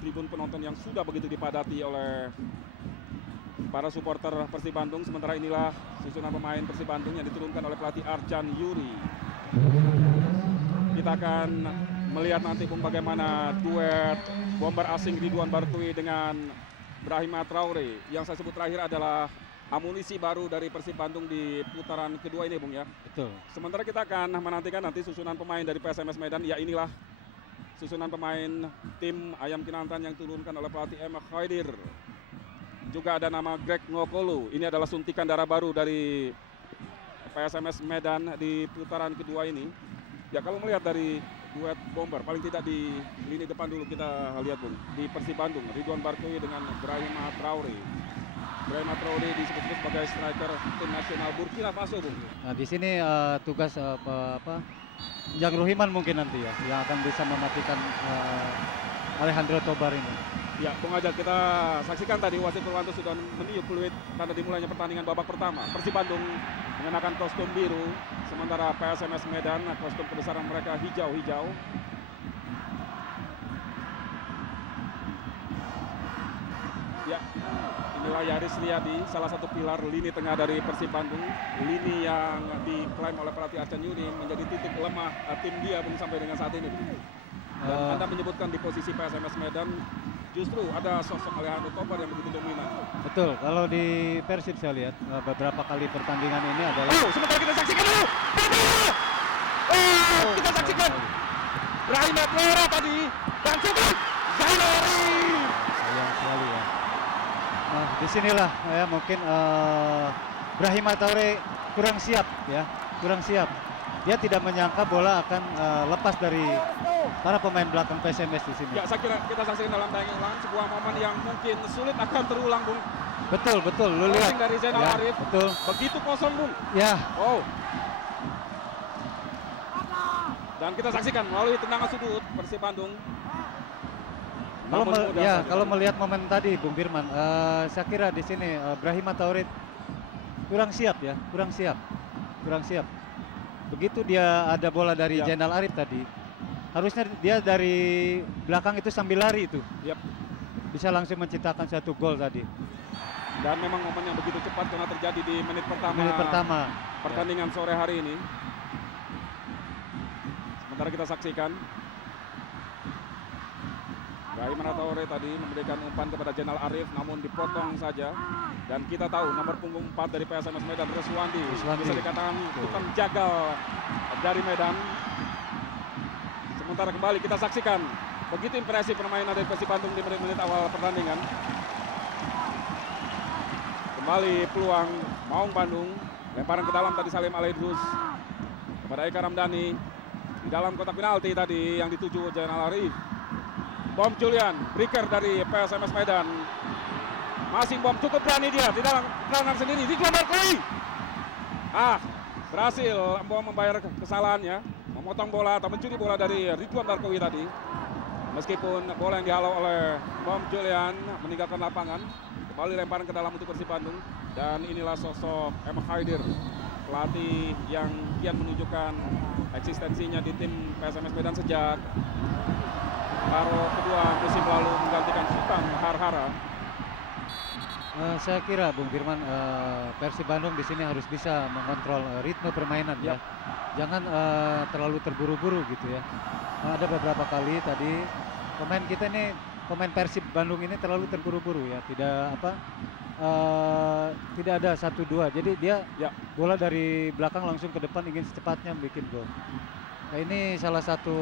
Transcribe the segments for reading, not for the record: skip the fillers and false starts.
tribun penonton yang sudah begitu dipadati oleh para supporter Persib Bandung. Sementara inilah susunan pemain Persib Bandung yang diturunkan oleh pelatih Arjan Yuri. Kita akan melihat nanti Bung bagaimana duet bomber asing Ridwan Bartui dengan Brahima Traore. Yang saya sebut terakhir adalah amunisi baru dari Persib Bandung di putaran kedua ini, Bung ya. Betul. Sementara kita akan menantikan nanti susunan pemain dari PSMS Medan. Ya, inilah susunan pemain tim Ayam Kinantan yang diturunkan oleh pelatih M. Khaidir. Juga ada nama Greg Ngokolu. Ini adalah suntikan darah baru dari PSMS Medan di putaran kedua ini. Ya, kalau melihat dari duet bomber, paling tidak di lini depan dulu kita lihat, Bung. Di Persib Bandung, Ridwan Bartui dengan Brahima Traore. Brahima Traore disebut sebagai striker tim nasional Burkina Faso, Bung. Nah, di sini tugas Jang Ruhiman mungkin nanti ya, yang akan bisa mematikan Alejandro Tobar ini. Ya, Bung Ajat, kita saksikan tadi wasit Purwanto sudah meniup peluit karena dimulainya pertandingan babak pertama. Persib Bandung mengenakan kostum biru, sementara PSMS Medan kostum kebesaran mereka hijau-hijau. Ya, inilah Yaris Riyadi, salah satu pilar lini tengah dari Persib Bandung. Lini yang diklaim oleh pelatih Arjan Yuri menjadi titik lemah tim dia Bung sampai dengan saat ini. Dan Anda menyebutkan di posisi PSMS Medan justru ada sosok Alejandro Tobar yang begitu dominan. Betul, kalau di Persib saya lihat beberapa kali pertandingan ini adalah... Sebentar kita saksikan dulu. Kita saksikan Brahima Traore tadi dan cetak Zainari. Sayang sekali ya. Nah, disinilah ya mungkin Brahima Traore kurang siap ya, kurang siap. Dia tidak menyangka bola akan lepas dari para pemain belakang PSMS di sini. Ya, saya kira kita saksikan dalam tayangan ulang sebuah momen yang mungkin sulit akan terulang, Bung. Betul, betul. Lu lihat dari Zainal ya, Arif. betul. Begitu kosong, Bung. Ya. Oh. Dan kita saksikan melalui tendangan sudut Persib Bandung. Kalau melihat momen tadi, Bung Firman, saya kira di sini Brahima Traore kurang siap ya, kurang siap. Begitu dia ada bola dari Zainal Arif tadi, harusnya dia dari belakang itu sambil lari itu, bisa langsung menciptakan satu gol tadi. Dan memang momen yang begitu cepat karena terjadi di menit pertama pertandingan sore hari ini. Sementara kita saksikan Brahima Traore tadi memberikan umpan kepada Zainal Arif, namun dipotong saja. Dan kita tahu nomor punggung 4 dari PSMS Medan, Reswandi, bisa dikatakan tukang jagal dari Medan. Sementara kembali kita saksikan begitu impresif permainan dari Persib Bandung di menit-menit awal pertandingan. Kembali peluang Maung Bandung, lemparan ke dalam tadi Salim Alaidrus kepada Eka Ramdhani di dalam kotak penalti tadi yang dituju Zainal Arif. Bom Julian, breaker dari PSMS Medan. Masih Bom, cukup berani dia di dalam perangan sendiri. Ridwan Bartui. Berhasil Bom membayar kesalahannya, memotong bola atau mencuri bola dari Ridwan Bartui tadi. Meskipun bola yang dihalau oleh Bom Julian meninggalkan lapangan, kembali lemparan ke dalam untuk Persib Bandung. Dan inilah sosok M. Khaidir, pelatih yang kian menunjukkan eksistensinya di tim PSMS Medan sejak paruh kedua musim lalu menggantikan Sultan Harhara. Saya kira Bung Firman, Persib Bandung di sini harus bisa mengontrol ritme permainan ya. Jangan terlalu terburu-buru gitu ya. Ada beberapa kali tadi pemain kita ini, pemain Persib Bandung ini terlalu terburu-buru ya. Tidak ada 1-2. Jadi dia bola dari belakang langsung ke depan ingin secepatnya bikin gol. Nah, ini salah satu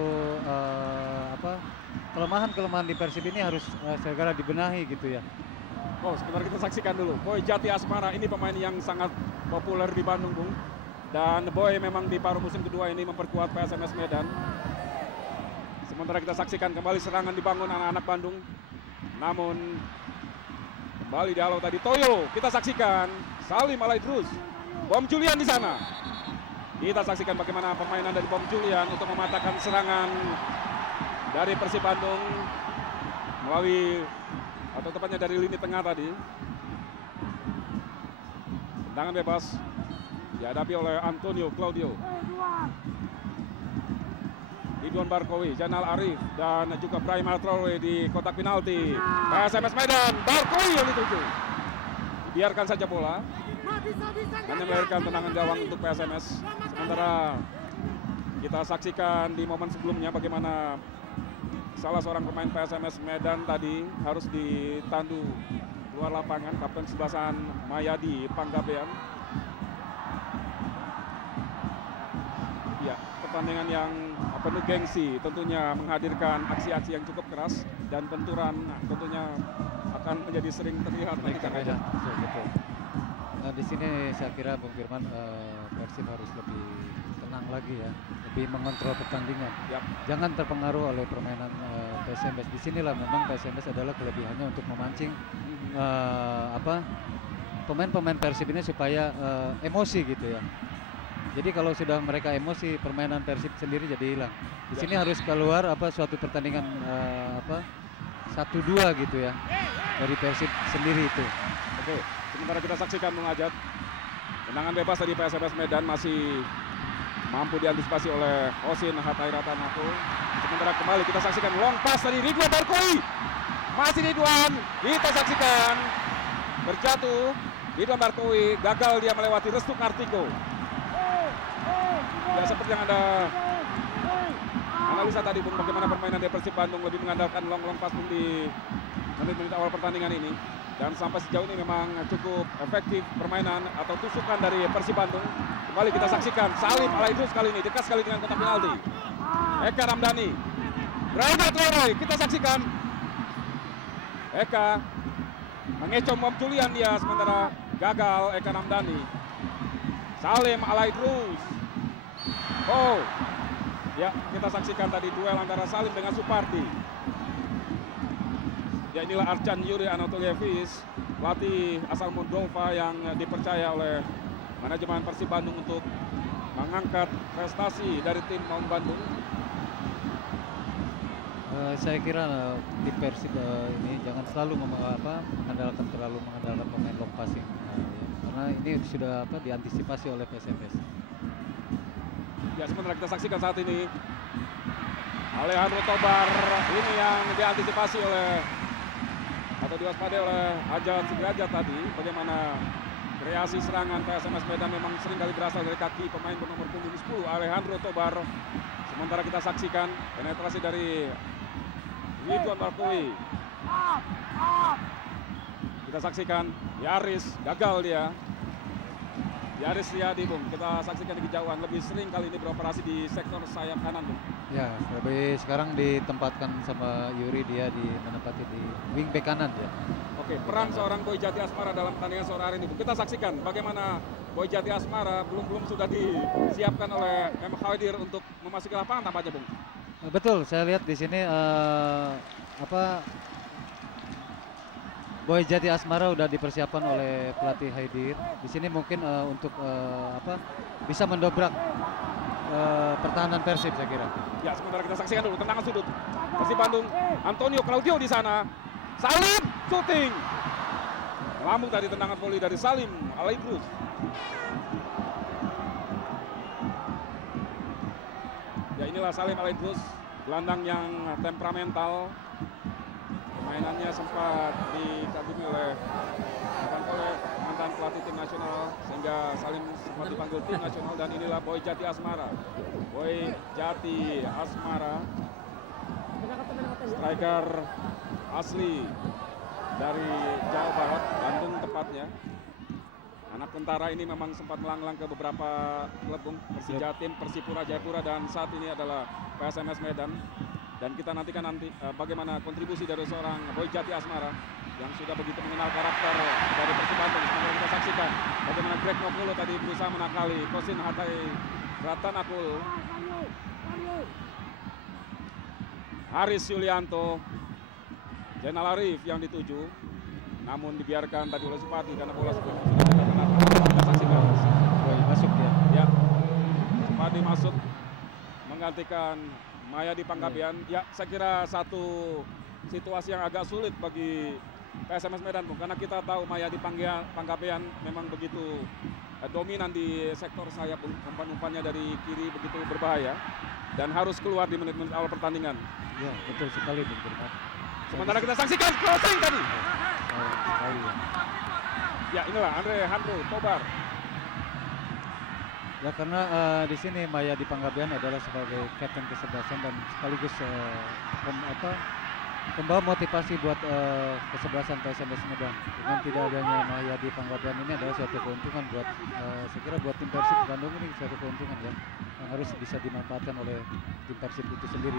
kelemahan di Persib ini harus segera dibenahi gitu ya. Sebentar kita saksikan dulu. Boy Jati Asmara, ini pemain yang sangat populer di Bandung, Bung. Dan Boy memang di paruh musim kedua ini memperkuat PSMS Medan. Sementara kita saksikan kembali serangan dibangun anak-anak Bandung. Namun kembali dihalau tadi Toyo. Kita saksikan Salim Alaidrus. Bom Julian di sana. Kita saksikan bagaimana permainan dari Bom Julian untuk mematahkan serangan dari Persib Bandung melalui atau tepatnya dari lini tengah tadi. Tendangan bebas dihadapi oleh Antonio Claudio. Ridwan Barkowi, Zainal Arif, dan juga Brahim Traore di kotak penalti. PSMS Medan, Barkowi yang dituju. Biarkan saja bola, hanya melahirkan tendangan gawang untuk PSMS. Sementara kita saksikan di momen sebelumnya bagaimana salah seorang pemain PSMS Medan tadi harus ditandu luar lapangan, kapten sebelasan Mayadi Panggabean. Ya, pertandingan yang penuh gengsi, tentunya menghadirkan aksi-aksi yang cukup keras dan benturan tentunya akan menjadi sering terlihat nanti Kang Ajat. Betul. Nah, di sini saya kira Bung Firman, Persib harus lebih tenang lagi ya, lebih mengontrol pertandingan. Yap. Jangan terpengaruh oleh permainan PSMS. Di sinilah memang PSMS adalah kelebihannya untuk memancing pemain-pemain Persib ini supaya emosi gitu ya. Jadi kalau sudah mereka emosi, permainan Persib sendiri jadi hilang. Di sini harus keluar suatu pertandingan 1-2 gitu ya dari Persib sendiri itu. Oke, sementara kita saksikan Bung Ajat, tendangan bebas dari PSMS Medan masih mampu diantisipasi oleh Hosin Hatai Ratanako. Sementara kembali kita saksikan long pass dari Ridwan Barkowi. Masih Ridwan, kita saksikan berjatuh. Ridwan Barkowi gagal dia melewati Restu Kartiko. Ya, seperti yang Anda analisa tadi Bung, bagaimana permainan dari Persib Bandung lebih mengandalkan long pass di menit-menit awal pertandingan ini. Dan sampai sejauh ini memang cukup efektif permainan atau tusukan dari Persib Bandung. Kembali kita saksikan Salim Alaidrus kali ini dekat sekali dengan kotak penalti. Eka Ramdhani, Brahim Traore, kita saksikan Eka mengecoh Mom Julian dia, sementara gagal Eka Ramdhani. Salim Alaidrus. Oh, ya, kita saksikan tadi duel antara Salim dengan Supardi. Ya, inilah Arcan Yuri Anatolievic, pelatih asal Moldova yang dipercaya oleh manajemen Persib Bandung untuk mengangkat prestasi dari tim Maung Bandung. Saya kira di Persib ini jangan selalu mengandalkan pemain long passing, karena ini sudah diantisipasi oleh PSMS. Ya, sementara kita saksikan saat ini Alejandro Tobar ini yang diantisipasi oleh atau diwaspadai oleh Ajat Sudrajat tadi. Bagaimana kreasi serangan PSMS Medan memang sering kali berasal dari kaki pemain bernomor punggung 10 Alejandro Tobar. Sementara kita saksikan penetrasi dari Ridwan Barkowi. Kita saksikan Yaris, gagal dia. Yaris Riyadi Bung, kita saksikan di kejauhan, lebih sering kali ini beroperasi di sektor sayap kanan Bung. Ya, lebih sekarang ditempatkan sama Yuri, dia menempati di wing back kanan ya. Oke, peran seorang Boy Jati Asmara dalam pertandingan sore hari ini Bung. Kita saksikan bagaimana Boy Jati Asmara belum sudah disiapkan oleh Mem Khawadir untuk memasuki lapangan tampaknya Bung. Betul, saya lihat di sini Boy Jati Asmara udah dipersiapkan oleh pelatih Haidir. Di sini mungkin untuk bisa mendobrak pertahanan Persib, saya kira. Ya, sementara kita saksikan dulu tendangan sudut Persib Bandung. Antonio Claudio di sana. Salim shooting. Melambung tadi tendangan voli dari Salim Alaidrus. Ya, inilah Salim Alaidrus, gelandang yang temperamental. Permainannya sempat dikagumi oleh mantan pelatih tim nasional, sehingga Salim sempat dipanggil tim nasional. Dan inilah Boy Jati Asmara. Boy Jati Asmara, striker asli dari Jawa Barat, Bandung tepatnya. Anak tentara ini memang sempat melanglang ke beberapa klub, Persija Tim, Persipura Jayapura, dan saat ini adalah PSMS Medan. Dan kita nantikan bagaimana kontribusi dari seorang Boy Jati Asmara yang sudah begitu mengenal karakter dari Persib Bandung. Semoga kita saksikan bagaimana Greg Nokulo tadi berusaha menakali Kosin Hatai Ratanakul. Haris Yulianto, Zainal Arif yang dituju, namun dibiarkan tadi oleh Supardi karena bola sudah kita saksikan. Boy masuk dia. Ya, Supardi masuk menggantikan Mayadi Panggabean. Ya, saya kira satu situasi yang agak sulit bagi PSMS Medan, Bung, karena kita tahu Mayadi Panggabean memang begitu dominan di sektor sayap, umpan-umpannya dari kiri begitu berbahaya. dan harus keluar di menit-menit awal pertandingan. Ya, betul sekali Bung Firman. Sementara kita saksikan crossing tadi. Sekali ya. Ya inilah Alejandro Tobar. Ya karena di sini Mayadi Panggabean adalah sebagai kapten kesebelasan dan sekaligus pembawa motivasi buat kesebelasan PSMS Medan. Dengan tidak adanya Mayadi Panggabean ini adalah suatu keuntungan buat saya kira buat tim Persib Bandung ini suatu keuntungan ya yang harus bisa dimanfaatkan oleh tim Persib itu sendiri.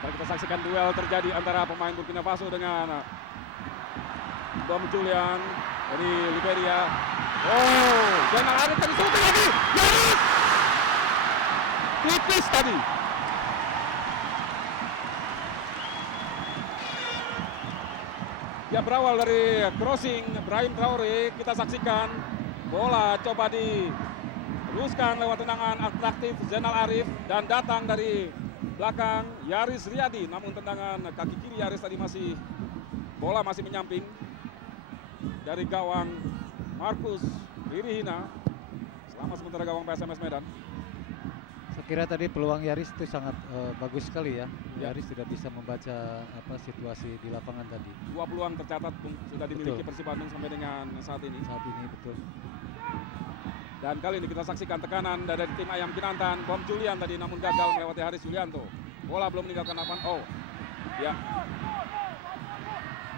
Mari kita saksikan duel terjadi antara pemain Burkina Faso dengan Bom Julian dari Liberia. Oh, Zainal Arif tadi shooting lagi. Yaris! Tipis tadi. Ya berawal dari crossing Brahim Traore, kita saksikan bola coba diteruskan lewat tendangan atraktif Zainal Arif dan datang dari belakang Yaris Riyadi, namun tendangan kaki kiri Yaris tadi bola masih menyamping dari gawang Markus Ririhina. Selamat sementara gawang PSMS Medan. Saya kira tadi peluang Yaris itu sangat bagus sekali ya. Ya. Yaris sudah bisa membaca situasi di lapangan tadi. 2 peluang tercatat Bung, sudah dimiliki Betul. Persib Bandung sampai dengan saat ini. Saat ini betul. Dan kali ini kita saksikan tekanan dari tim Ayam Kinantan. Bom Julian tadi namun gagal melewati Haris Yulianto. Bola belum meninggalkan lapangan. Oh, ya.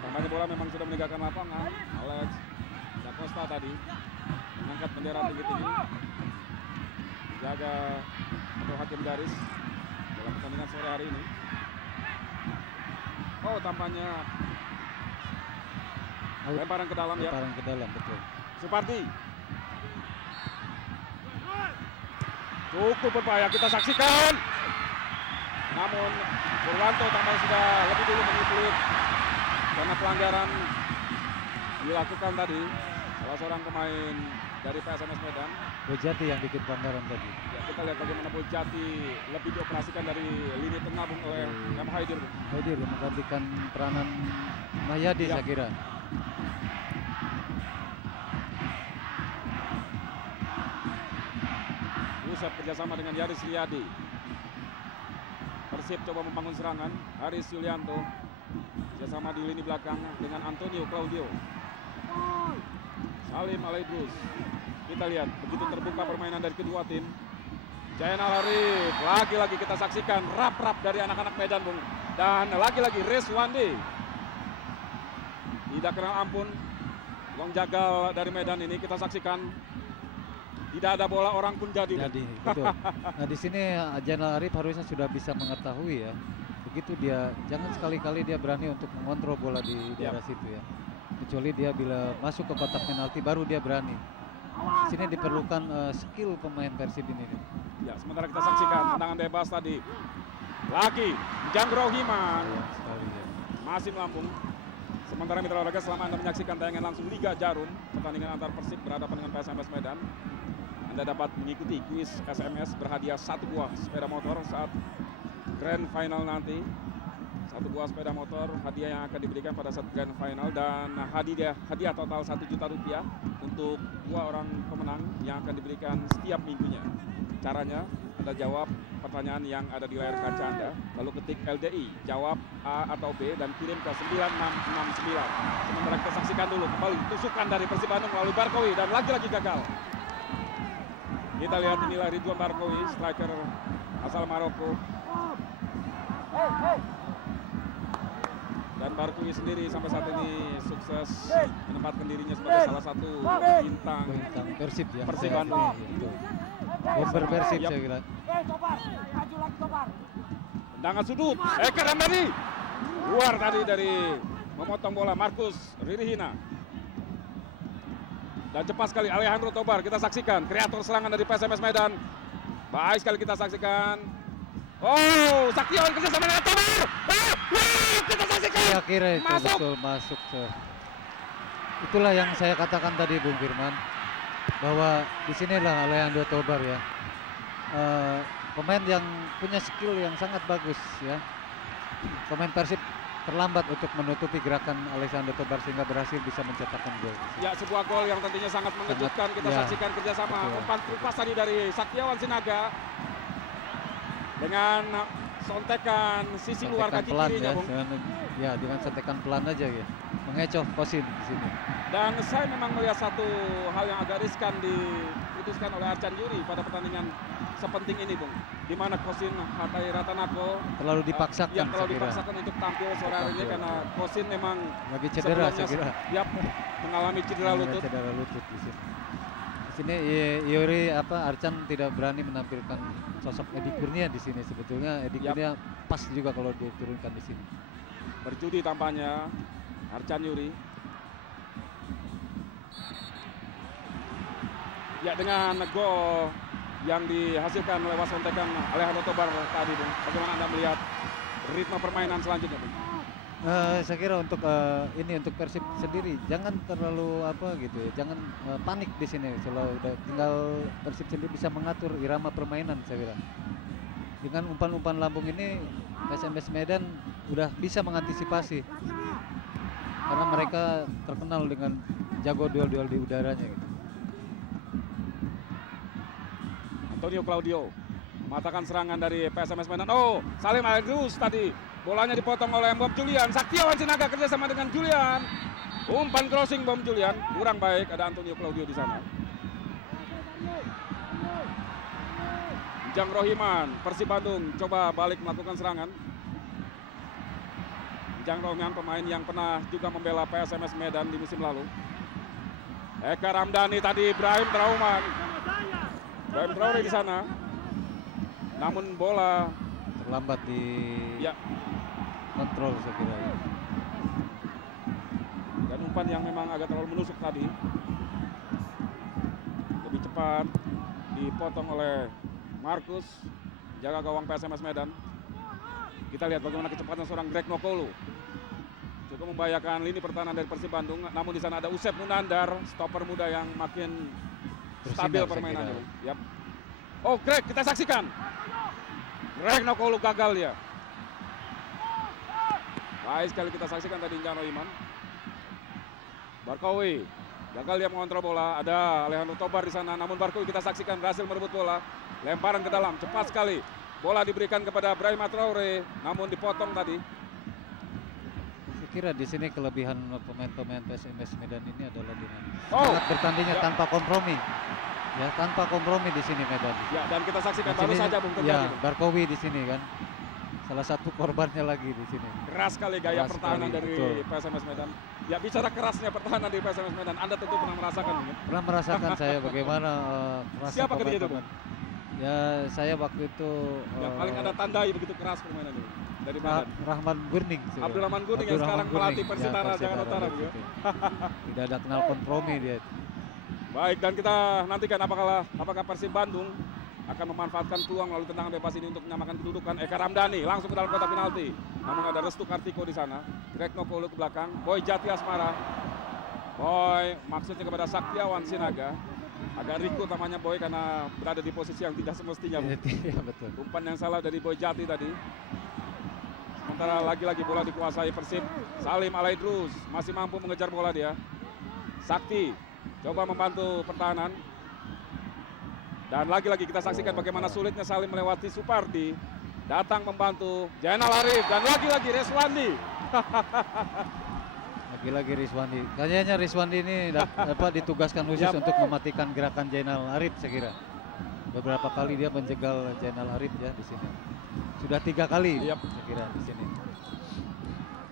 Tampaknya bola memang sudah meninggalkan lapangan. Alex Da Costa tadi mengangkat bendera tinggi-tinggi. Jaga atau hakim garis dalam pertandingan sore hari ini. Oh, tampaknya lemparan ke dalam ya. Lemparan ke dalam betul. Supardi. Cukup berbahaya, kita saksikan. Namun Purwanto tampaknya sudah lebih dulu menipulit karena pelanggaran dilakukan tadi salah seorang pemain dari PSMS Medan. Bojati yang bikin pelanggaran tadi. Ya, kita lihat bagaimana Bojati lebih dioperasikan dari lini tengah Bung oleh M. Haidir. Haidir menggantikan peranan Mayadi Ya. saya kira. Pusat kerjasama dengan Yaris Riyadi. Persib coba membangun serangan. Haris Yulianto kerjasama di lini belakang dengan Antonio Claudio. Salim Alaidrus. Kita lihat begitu terbuka permainan dari kedua tim. Zainal Arif lagi-lagi kita saksikan rap-rap dari anak-anak Medan Bung. Dan lagi-lagi Reswandi. Tidak kenal ampun. Long jagal dari Medan ini kita saksikan. Tidak ada bola orang pun jadi. Jadi betul. Nah di sini Zainal Arif harusnya sudah bisa mengetahui ya. Begitu dia jangan sekali-kali dia berani untuk mengontrol bola di daerah situ ya. Kecuali dia bila masuk ke kotak penalti baru dia berani. Di sini diperlukan skill pemain Persib ini. Ya, sementara kita saksikan tendangan bebas tadi. Lagi Jangro Himan Ya, sekali ya. masih melambung. Sementara mitra olahraga selama Anda menyaksikan tayangan langsung Liga Jarum, pertandingan antar Persib berhadapan dengan PSMS Medan. Anda dapat mengikuti kuis SMS berhadiah 1 buah sepeda motor saat grand final nanti. 1 buah sepeda motor hadiah yang akan diberikan pada saat grand final dan hadiah total 1 juta rupiah untuk 2 orang pemenang yang akan diberikan setiap minggunya. Caranya Anda jawab pertanyaan yang ada di layar kaca Anda, lalu ketik LDI, jawab A atau B dan kirim ke 9669. Sementara kita saksikan dulu kembali tusukan dari Persib Bandung melalui Barkowi dan lagi-lagi gagal. Kita lihat inilah Ridwan Barkowi, striker asal Maroko. Dan Barkowi sendiri sampai saat ini sukses menempatkan dirinya sebagai salah satu bintang Persib ya. Persib Bandung. Bomber Persib Yap. saya kira. Tendangan sudut, Eker tadi luar tadi dari memotong bola Markus Ririhina. Dan cepat sekali Alejandro Tobar, kita saksikan kreator serangan dari PSMS Medan. Baik sekali kita saksikan. Oh, Saktiawan kerjasama dengan Tobar. Kita saksikan. Saya kira itu Masuk. betul masuk. Itulah yang saya katakan tadi Bung Firman bahwa di sinilah Alejandro Tobar ya. Pemain yang punya skill yang sangat bagus ya. Pemain Persib terlambat untuk menutupi gerakan Alejandro Tobar sehingga berhasil bisa mencetakkan gol. Ya, sebuah gol yang tentunya sangat mengejutkan. Kita ya, saksikan kerjasama betul. umpan kupas tadi dari Saktiawan Sinaga. dengan sontekan sisi luar Sontekan kaki pelan kirinya, ya, Bung. dengan sontekan pelan aja ya. Mengecoh Kosin di sini. Dan saya memang melihat satu hal yang agak riskan diputuskan oleh Arcan Yuri pada pertandingan sepenting ini, Bung. Di mana Kosin Hatai Ratanako Terlalu dipaksakan yang terlalu saya kira. dipaksakan untuk tampil sore hari ini Tampil. karena Kosin memang Lagi cedera saya kira. Yap, mengalami cedera lutut. Cedera lutut di sini. Di sini Yuri Arcan tidak berani menampilkan sosok Edi Kurnia di sini. Sebetulnya Edi Yap. Kurnia pas juga kalau diturunkan di sini. Berjudi tampaknya Arcan Yuri. Ya, dengan gol yang dihasilkan lewat sontekan Alejandro Tobar tadi, Bung. Bagaimana Anda melihat ritme permainan selanjutnya, Bung? Saya kira untuk ini untuk Persib sendiri jangan terlalu gitu ya, jangan panik di sini. Kalau udah tinggal Persib sendiri bisa mengatur irama permainan saya kira. Dengan umpan-umpan lambung ini SMS Medan udah bisa mengantisipasi karena mereka terkenal dengan jago duel-duel di udaranya gitu. Antonio Claudio mematahkan serangan dari PSMS Medan. Oh, Salim Aldrus tadi. Bolanya dipotong oleh Bom Julian. Saktiawan Sinaga kerjasama dengan Julian. Umpan crossing Bom Julian. Kurang baik, ada Antonio Claudio di sana. Jang Rohiman, Persib Bandung coba balik melakukan serangan. Jang Rohiman pemain yang pernah juga membela PSMS Medan di musim lalu. Eka Ramdhani tadi, Ibrahim Trauman. Ibrahim Traore di sana. Namun bola Terlambat di kontrol saya kira. Dan umpan yang memang agak terlalu menusuk tadi. Lebih cepat dipotong oleh Markus, jaga gawang PSMS Medan. Kita lihat bagaimana kecepatan seorang Greg Nokolo. Cukup membahayakan lini pertahanan dari Persib Bandung. Namun di sana ada Usep Munandar, stopper muda yang makin stabil permainannya. Yap. Oh, Greg, kita saksikan. Greg Nokolo gagal ya. Baik sekali kita saksikan tadi Jano Iman. Barkowi gagal dia mengontrol bola. Ada Alejandro Tobar di sana. Namun Barkowi kita saksikan berhasil merebut bola. Lemparan ke dalam cepat sekali. Bola diberikan kepada Ibrahim Traore. Namun dipotong tadi. Saya kira di sini kelebihan pemain-pemain PSMS Medan ini adalah dengan Oh, sangat bertandingnya tanpa kompromi. Ya, tanpa kompromi di sini Medan. ya, dan kita saksikan Di baru sini, saja Bung ya, terjadi. Barkowi di sini kan. Salah satu korbannya lagi di sini. Keras sekali gaya Keras pertahanan sekali, dari betul. PSMS Medan. Ya, bicara kerasnya pertahanan di PSMS Medan, Anda tentu pernah merasakan mungkin. Pernah merasakan saya bagaimana kerasnya Siapa ketika itu, pemain-pemain. Ya, saya waktu itu Yang paling Anda tandai begitu keras permainan ini dari Medan. Rahman Gurning. Abdul Rahman Gurning yang sekarang melatih Persitara Jakarta Utara. gitu. Tidak ada kenal kompromi dia. Baik, dan kita nantikan apakah Persib Bandung akan memanfaatkan peluang melalui tendangan bebas ini untuk menyamakan kedudukan. Eka Ramdhani langsung ke dalam kotak penalti. Namun ada Restu Kartiko di sana. Greg Nokolo ke belakang. Boy Jati Asmara. Boy maksudnya kepada Saktiawan Sinaga. Agak rikut namanya Boy karena berada di posisi yang tidak semestinya. Iya betul. Umpan yang salah dari Boy Jati tadi. Sementara lagi-lagi bola dikuasai Persib. Salim Alaidrus masih mampu mengejar bola dia. Sakti coba membantu pertahanan. Dan lagi-lagi kita saksikan bagaimana sulitnya Salim melewati Supardi. Datang membantu Jainal Arif dan lagi-lagi Reswandi. Lagi-lagi Riswandi. Kayaknya Riswandi ini ditugaskan khusus Yap. untuk mematikan gerakan Jainal Arif saya kira. Beberapa kali dia menjegal Jainal Arif ya di sini. Sudah 3 kali Yap. saya kira di sini.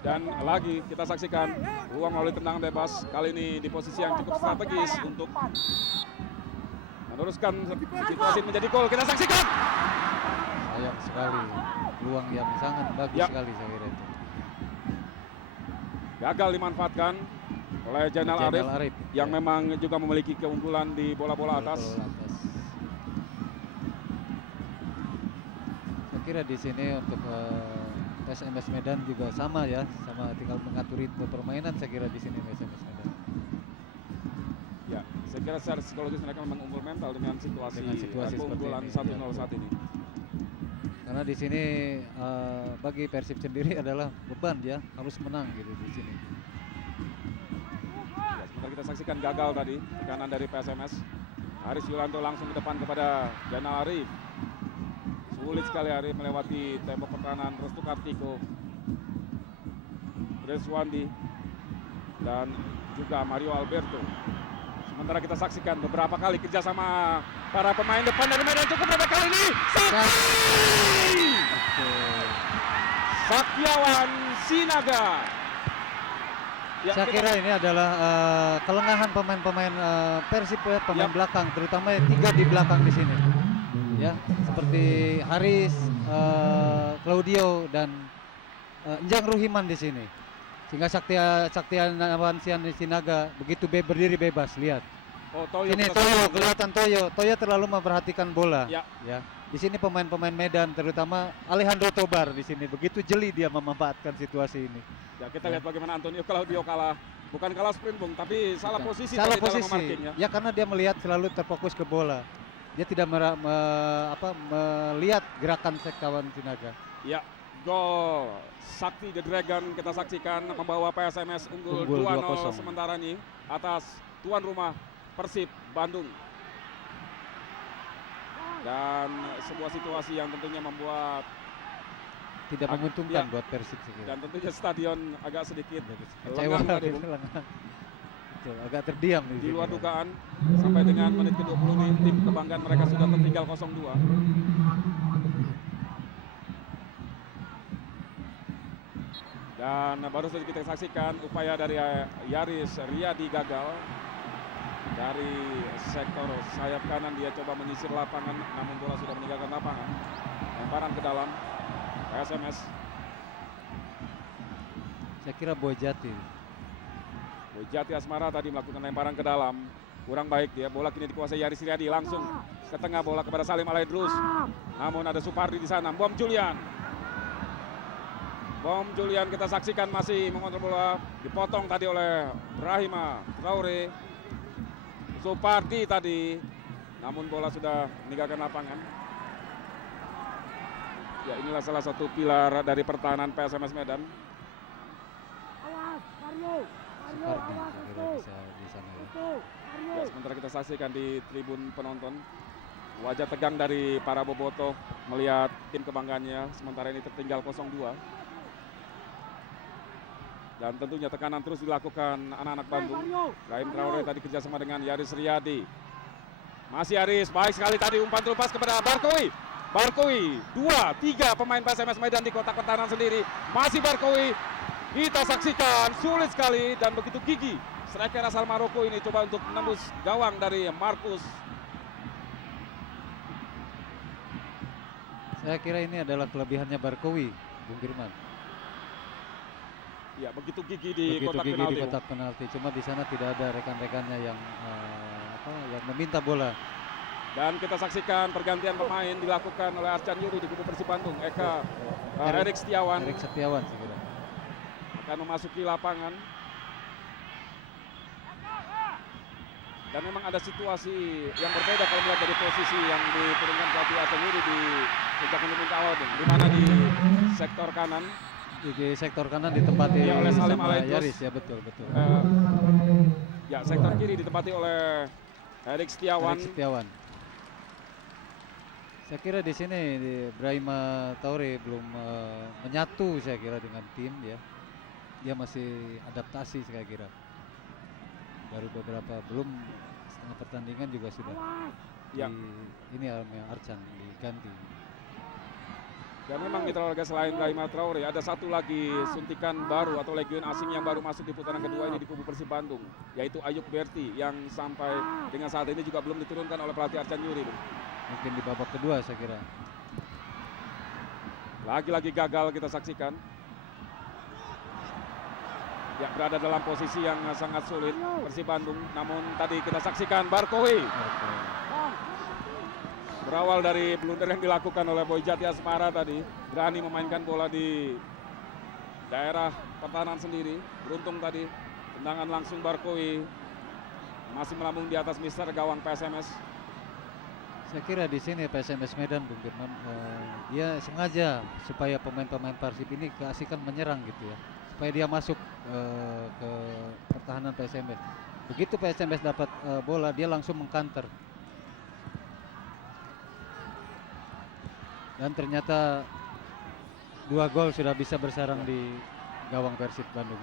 Dan lagi kita saksikan ruang melalui tendangan bebas. Kali ini di posisi yang cukup strategis untuk meneruskan situasi menjadi gol. Kita saksikan. Sayang sekali. Peluang yang sangat bagus Yap. sekali saya kira itu. Gagal dimanfaatkan oleh Jainal Arif yang ya. memang juga memiliki keunggulan di bola-bola atas. Bola atas. Saya kira di sini untuk PSMS Medan juga sama ya, sama tinggal mengatur ritme permainan saya kira di sini PSMS Medan. Ya, saya kira secara psikologis mereka memang unggul mental dengan situasi seperti keunggulan ini, 1-0 ya. saat ini. Karena di sini bagi Persib sendiri adalah beban ya, harus menang gitu di sini. Ya, sebentar kita saksikan gagal tadi tekanan dari PSMS. Haris Yulanto langsung ke depan kepada Jainal Arif. Sulit sekali Ari melewati tembok pertahanan Restu Kartiko, Reswandi, dan juga Mario Alberto. Sementara kita saksikan beberapa kali kerjasama para pemain depan dari Medan cukup berapa kali ini. Saktiawan Sinaga. Ya, Saya kira ini adalah kelengahan pemain-pemain Persib ya, pemain belakang, terutama 3 di belakang di sini. Ya, seperti Haris, Claudio dan Njang Ruhiman di sini. Sehingga Saktiawan Sinaga begitu berdiri bebas, lihat. Oh, Toyo. Ini Toyo, kelihatan Toyo. Toyo terlalu memperhatikan bola. Ya. Ya. Di sini pemain-pemain Medan, terutama Alejandro Tobar di sini begitu jeli dia memanfaatkan situasi ini. Ya, kita lihat bagaimana Antonio Claudio kalah, bukan kalah sprint Bung, tapi salah posisi Salah tadi dalam posisi. memarking, ya. Ya karena dia melihat selalu terfokus ke bola. Dia tidak melihat gerakan Saktiawan Sinaga. Ya, gol Sakti The Dragon kita saksikan membawa PSMS unggul 2-0 2-0. sementara ini atas tuan rumah Persib Bandung. Dan sebuah situasi yang tentunya membuat Tidak menguntungkan ya. buat Persib sekira. Dan tentunya stadion agak sedikit Kecewa lengang tadi, Bung. Betul, agak terdiam Di luar dugaan sampai dengan menit ke-20 di tim kebanggaan mereka sudah tertinggal 0-2. Dan baru saja kita saksikan upaya dari Yaris Riyadi gagal. Dari sektor sayap kanan dia coba menyisir lapangan, namun bola sudah meninggalkan lapangan. Lemparan ke dalam PSMS. Saya kira Boy Jati. Boy Jati Asmara tadi melakukan lemparan ke dalam. Kurang baik dia, bola kini dikuasai Yaris Riyadi, langsung ke tengah bola kepada Salim Alaidrus. Namun ada Supardi di sana, Bom Julian. Bom Julian kita saksikan masih mengontrol bola, dipotong tadi oleh Brahima Traore. Supardi tadi, namun bola sudah meninggalkan lapangan. Ya, inilah salah satu pilar dari pertahanan PSMS Medan. Supardi saya kira bisa di sana. Ya, sementara kita saksikan di tribun penonton wajah tegang dari para bobotoh melihat tim kebanggaannya sementara ini tertinggal 0-2. Dan tentunya tekanan terus dilakukan anak-anak Bandung. Rahim Traore tadi kerjasama dengan Yaris Riyadi. Masih Yaris, baik sekali tadi umpan terlepas kepada Barkowi. Barkowi, 2-3 pemain PSMS Medan di kotak pertahanan sendiri. Masih Barkowi, kita saksikan sulit sekali dan begitu gigih. Striker asal Maroko ini coba untuk menembus gawang dari Markus. Saya kira ini adalah kelebihannya Barkowi, Bung Firman. Ya, begitu gigih di Begitu kotak gigih penalti. di kotak penalti. Cuma di sana tidak ada rekan-rekannya yang yang meminta bola. Dan kita saksikan pergantian pemain dilakukan oleh Arcan Yuri di kubu Persib Bandung. Erik Setiawan Erik Setiawan saya kira. akan memasuki lapangan. Dan memang ada situasi yang berbeda kalau melihat dari posisi yang diturunkan pelatih Arcan Yuri di sejak menit awal, Bung. Di mana di sektor kanan. Di sektor kanan ditempati Ya, oleh Salim sama Alaidrus. Yaris ya, betul. Ya, sektor kiri ditempati oleh Erik Setiawan. Erik Setiawan. Saya kira di sini Brahima Traore belum menyatu saya kira dengan tim ya. Dia masih adaptasi saya kira. Baru beberapa belum setengah pertandingan juga sudah Ya. ini Arcan diganti. Dan memang mitra olahraga selain Brahima Traore ada satu lagi suntikan baru atau legion asing yang baru masuk di putaran kedua ini di kubu Persib Bandung, yaitu Ayub Berti yang sampai dengan saat ini juga belum diturunkan oleh pelatih Arcan Yuri. Mungkin di babak kedua saya kira. Lagi-lagi gagal kita saksikan. Ya, berada dalam posisi yang sangat sulit Persib Bandung, namun tadi kita saksikan Barkowi. Berawal dari blunder yang dilakukan oleh Boy Jati Asmara tadi, berani memainkan bola di daerah pertahanan sendiri. Beruntung tadi tendangan langsung Barkowi masih melambung di atas mister gawang PSMS. Saya kira di sini PSMS Medan, Bung Firman, dia sengaja supaya pemain-pemain Persib ini keasikan menyerang gitu ya, supaya dia masuk ke pertahanan PSMS. Begitu PSMS dapat bola, dia langsung mengkanter. Dan ternyata 2 gol sudah bisa bersarang di gawang Persib Bandung.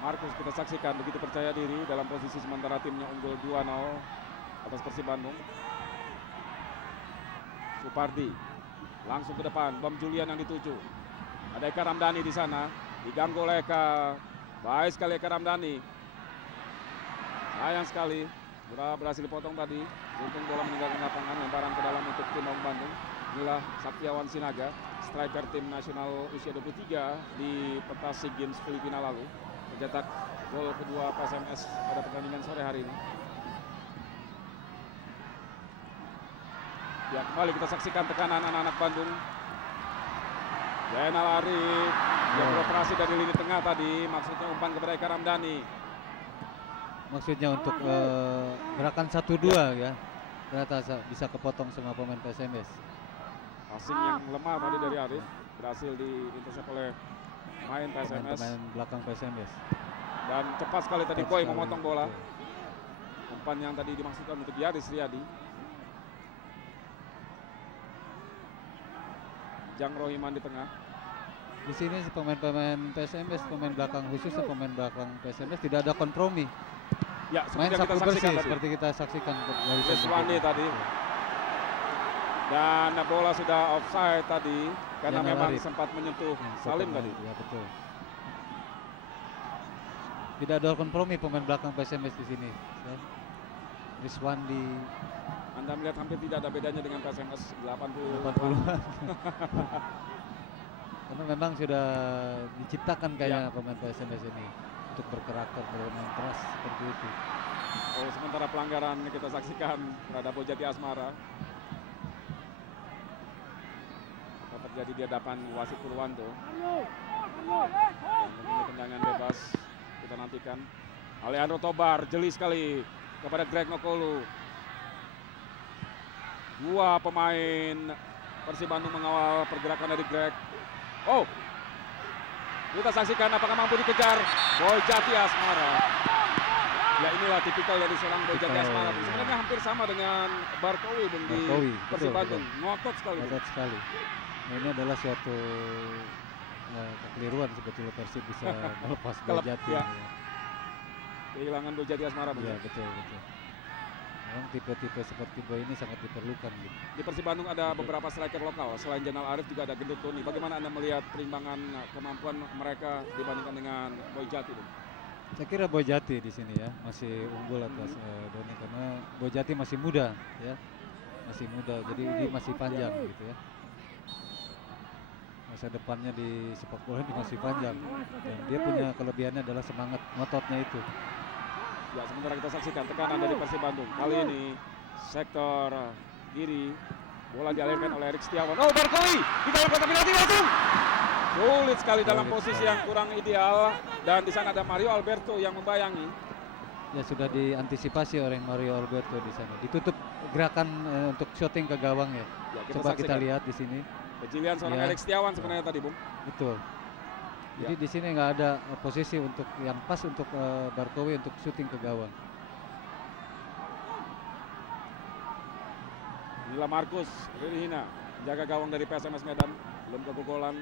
Markus kita saksikan begitu percaya diri dalam posisi sementara timnya unggul 2-0 atas Persib Bandung. Supardi langsung ke depan, Bam Julian yang dituju. Ada Eka Ramdhani di sana, diganggu oleh Eka. Baik sekali Eka Ramdhani. Sayang sekali, berhasil dipotong tadi. Untung bola meninggalkan lapangan, lemparan ke dalam untuk tim Maung Bandung. Inilah Saktiawan Sinaga, striker tim nasional usia 23 di pentas SEA Games Filipina lalu. Mencetak gol kedua PSMS pada pertandingan sore hari ini. Ya, kembali kita saksikan tekanan anak-anak Bandung. Zainal Arif yang beroperasi dari lini tengah tadi, maksudnya umpan kepada Eka Ramdhani. Maksudnya untuk gerakan 1-2 ya. Ternyata bisa kepotong sama pemain PSMS. Passing yang lemah tadi dari Arif berhasil diintersep oleh pemain PSMS. Pemain belakang PSMS. Dan cepat sekali tadi Boy memotong bola. Umpan yang tadi dimaksudkan untuk Yaris Riyadi. Jang Rohiman di tengah. Di sini pemain-pemain PSMS, pemain belakang khususnya pemain belakang PSMS tidak ada kompromi. Ya, Main seperti yang sapu kita bersih saksikan tadi. seperti kita saksikan dari Reswandi tadi. Dan bola sudah offside tadi karena Zainal memang Arif sempat menyentuh Salim tadi. Ya betul. Tidak ada kompromi pemain belakang PSMS di sini. Ya. Riswandi Anda melihat hampir tidak ada bedanya dengan PSMS 80. 80-an. Karena memang sudah diciptakan kayaknya pemain PSMS ini untuk berkarakter, bermain keras seperti itu. Oh, sementara pelanggaran kita saksikan terhadap Bojati Asmara. Terjadi di hadapan wasit Purwanto. Ini tendangan bebas kita nantikan. Alejandro Tobar jeli sekali kepada Greg Nokolu. 2 pemain Persib Bandung mengawal pergerakan dari Greg. Oh, kita saksikan apakah mampu dikejar Bojati Asmara. Ya, inilah tipikal dari seorang Bojati Asmara. Sebenarnya hampir sama dengan Barkowi di Persib Bandung. Ngotot sekali. Ngotot sekali. Nah, ini adalah suatu kekeliruan sebetulnya Persib bisa melepas Bojati. Ya. Kehilangan Bojati Asmara. Iya, betul. Memang tipe-tipe seperti Boy ini sangat diperlukan gitu. Di Persib Bandung ada beberapa striker lokal. Selain Zainal Arif juga ada Gendut Doni. Bagaimana Anda melihat perimbangan kemampuan mereka dibandingkan dengan Bojati? Saya kira Bojati di sini ya masih unggul atas Doni karena Bojati masih muda ya. Masih muda, jadi dia masih panjang gitu ya. Masa depannya di sepak bola ini masih panjang. Dan dia punya kelebihannya adalah semangat ngototnya itu. Ya, sementara kita saksikan tekanan dari Persib Bandung. Kali ini sektor kiri, bola dialirkan oleh Erik Setiawan. Oh, Barkowi di dalam kotak penalti langsung. Sulit sekali dalam posisi yang kurang ideal, dan di sana ada Mario Alberto yang membayangi. Ya, sudah diantisipasi oleh Mario Alberto di sana. Ditutup gerakan untuk shooting ke gawang ya. Coba kita lihat di sini. Kejelian seorang Erik Setiawan sebenarnya tadi, Bung. Betul. Jadi di sini nggak ada posisi untuk yang pas untuk Barkowi untuk syuting ke gawang. Inilah Markus Ririhina, jaga gawang dari PSMS Medan, belum kebobolan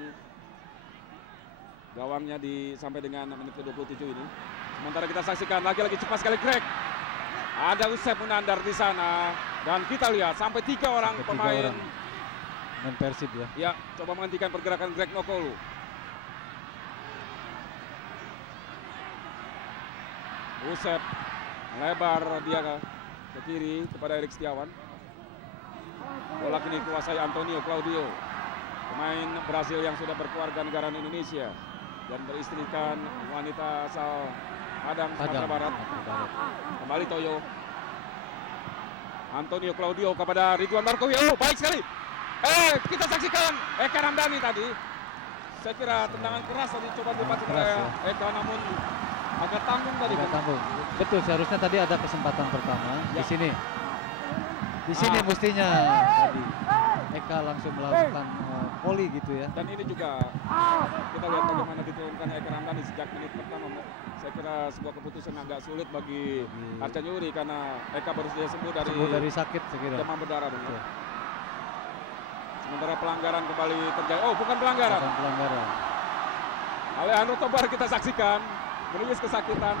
gawangnya sampai dengan menit ke-27 ini. Sementara kita saksikan lagi-lagi cepat sekali Greg. Ada Usep Munandar di sana, dan kita lihat sampai 3 orang pemain Persib ya. Ya, coba menghentikan pergerakan Greg Nokolu. Usep lebar dia ke kiri kepada Erik Setiawan. Bola kini dikuasai Antonio Claudio, pemain Brasil yang sudah berkeluarga negara Indonesia dan beristrikan wanita asal Padang, Sumatera Barat. Kembali Toyo. Antonio Claudio kepada Ridwan Barkowi. Oh, baik sekali. Kita saksikan Eka Ramdhani tadi. Saya kira tendangan keras tadi coba dipakai oleh Eka, namun agak tanggung tadi. Betul, seharusnya tadi ada kesempatan pertama di sini. Di sini mestinya tadi Eka langsung melakukan volley gitu ya. Dan ini juga kita lihat bagaimana diturunkan Eka Ramdhani sejak menit pertama. Saya kira sebuah keputusan agak sulit bagi Arcan Yuri karena Eka baru saja sembuh dari sakit saya kira. demam berdarah. Sementara pelanggaran kembali terjadi. Oh, bukan pelanggaran. Bukan pelanggaran. Alejandro Tobar kita saksikan menangis kesakitan.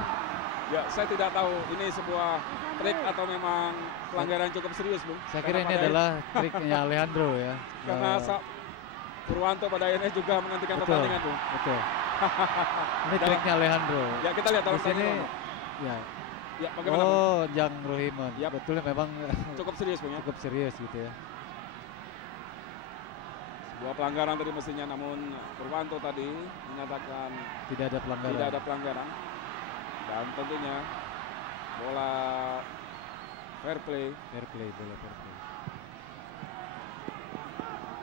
Ya, saya tidak tahu ini sebuah trik atau memang pelanggaran cukup serius, Bung. Saya kira ini adalah triknya Alejandro ya. Karena Purwanto pada akhirnya juga menghentikan pertandingan, Bung. Betul. Ini triknya Alejandro. Ya, kita lihat dalam Di sini tandingan. ya. Ya, bagaimana, Bung? Oh, Jang Rohiman. Yap. Betulnya memang Cukup serius, Bung ya. cukup serius gitu ya. Sebuah pelanggaran tadi mestinya, namun Purwanto tadi menyatakan Tidak ada pelanggaran. tidak ada pelanggaran. Dan tentunya bola fair play. Fair play, bola fair play.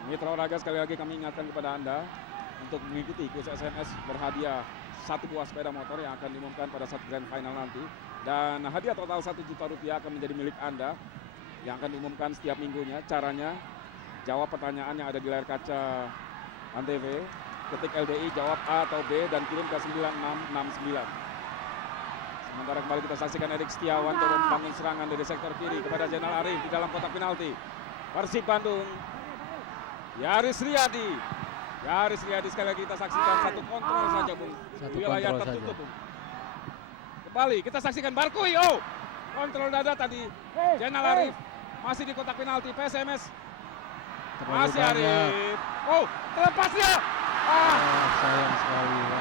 Mitra olahraga, sekali lagi kami ingatkan kepada Anda untuk mengikuti kuis SMS berhadiah 1 buah sepeda motor yang akan diumumkan pada saat grand final nanti. Dan hadiah total 1 juta rupiah akan menjadi milik Anda yang akan diumumkan setiap minggunya. Caranya, jawab pertanyaan yang ada di layar kaca Antv, ketik LDI, jawab A atau B dan kirim ke 9669. Sementara kembali kita saksikan Erik Setiawan coba membangun serangan dari sektor kiri kepada Zainal Arif di dalam kotak penalti. Persib Bandung, Yaris Riyadi. Yaris Riyadi sekali lagi kita saksikan satu kontrol saja, Bung. Satu Wilayah kontrol tertutup, saja. Bung. Kembali kita saksikan Barkui. Oh, kontrol dada tadi. Zainal Arif masih di kotak penalti. PSMS Terlalu masih banyak. Arif. Oh, terlepas dia. Ah, Sayang sekali ya.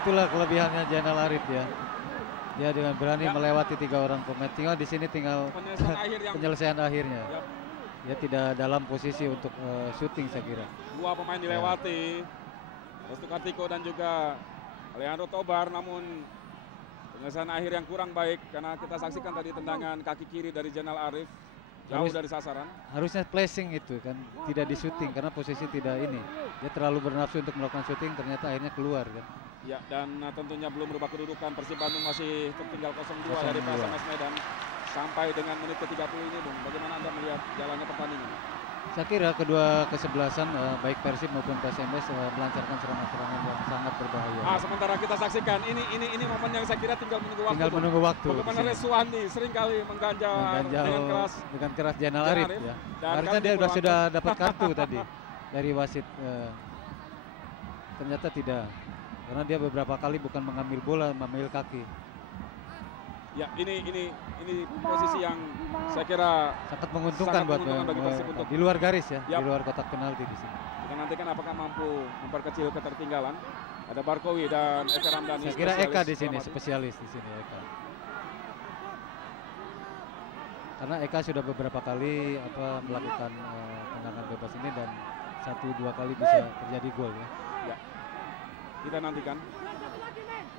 Itulah kelebihannya Zainal Arif ya. Dia dengan berani Ya. melewati 3 orang pemain. Tinggal di sini tinggal penyelesaian akhir yang penyelesaian akhirnya. Ya. Dia tidak dalam posisi untuk syuting saya kira. 2 pemain dilewati. Restu Kartiko dan juga Alejandro Tobar, namun penyelesaian akhir yang kurang baik karena kita saksikan tadi tendangan kaki kiri dari Zainal Arif jauh Harus- dari sasaran. Harusnya placing itu kan tidak di syuting karena posisi tidak ini. Dia terlalu bernafsu untuk melakukan syuting ternyata akhirnya keluar kan. Ya, dan tentunya belum berubah kedudukan. Persib Bandung masih tertinggal 0-2 dari 0-2. PSMS Medan sampai dengan menit ke-30 ini, Bung. Bagaimana Anda melihat jalannya pertandingan? Saya kira kedua kesebelasan baik Persib maupun PSMS melancarkan serangan-serangan yang sangat berbahaya. Sementara kita saksikan ini momen yang saya kira tinggal menunggu waktu. Tinggal Bung. menunggu waktu. Bagaimana di sini. Reswandi seringkali mengganjal dengan keras. Zainal Zainal Arif Arif. ya. Dan Harusnya kami dia Purwanto. sudah dapat kartu tadi dari wasit. Ternyata tidak. Karena dia beberapa kali bukan mengambil bola, mengambil kaki. Ya, ini posisi yang saya kira Sangat menguntungkan Sangat buat menguntungkan bagi Persib untuk- di luar garis ya, Yap. di luar kotak penalti di sini. kita nantikan apakah mampu memperkecil ketertinggalan. Ada Barkowi dan Eka Ramdhani. Saya kira Eka di spesialis sini, bola mati. spesialis di sini Eka. Karena Eka sudah beberapa kali melakukan tendangan bebas ini dan 1-2 kali bisa terjadi gol ya. Kita nantikan.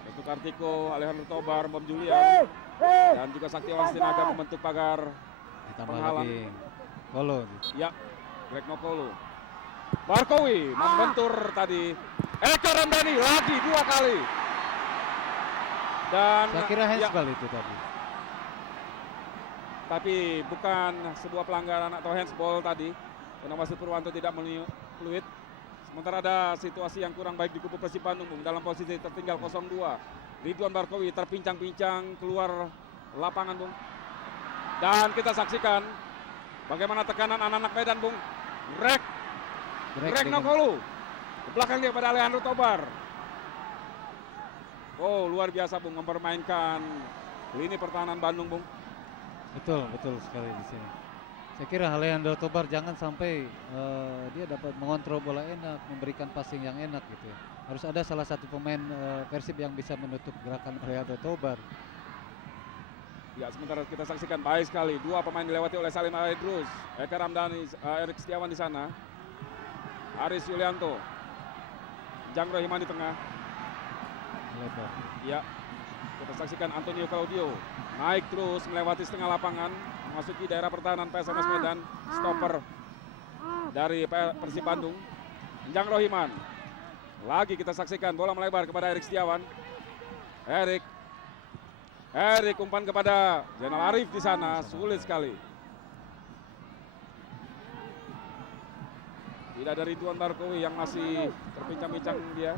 Restu Kartiko, Alejandro Tobar, Bom Julian, dan juga Saktiawan Sinaga membentuk pagar. Ditambah Penghalang. lagi Kolo. Ya, Greg Nokolo. Barkowi membentur tadi. Eka Ramdhani lagi 2 kali. Dan Saya kira ya, handsball itu tadi. tapi bukan sebuah pelanggaran atau handsball tadi. Karena wasit Purwanto tidak fluid. Sementara ada situasi yang kurang baik di kubu Persib Bandung, Bung, dalam posisi tertinggal 0-2. Ridwan Barkowi terpincang-pincang keluar lapangan, Bung. Dan kita saksikan bagaimana tekanan anak-anak Medan, Bung. Greg dengan- Nokolo. Di belakang dia pada Alejandro Tobar. Oh, luar biasa, Bung, mempermainkan lini pertahanan Bandung, Bung. Betul sekali di sini. Saya kira Alejandro Tobar jangan sampai dia dapat mengontrol bola enak, memberikan passing yang enak gitu ya. Harus ada salah satu pemain Persib yang bisa menutup gerakan Alejandro Tobar. Ya, sementara kita saksikan baik sekali 2 pemain dilewati oleh Salim Aidrus, Eka Ramdhani, Erik Setiawan di sana, Aris Yulianto, Jang Rohiman di tengah. Lebar. Ya, kita saksikan Antonio Claudio naik terus melewati setengah lapangan, memasuki daerah pertahanan PSMS Medan, stopper dari Persib Bandung, Jang Rohiman. Lagi kita saksikan bola melebar kepada Erik Setiawan. Erik umpan kepada Zainal Arif di sana, sulit sekali. Tidak ada Ridwan Barkowi yang masih terpincang-pincang dia.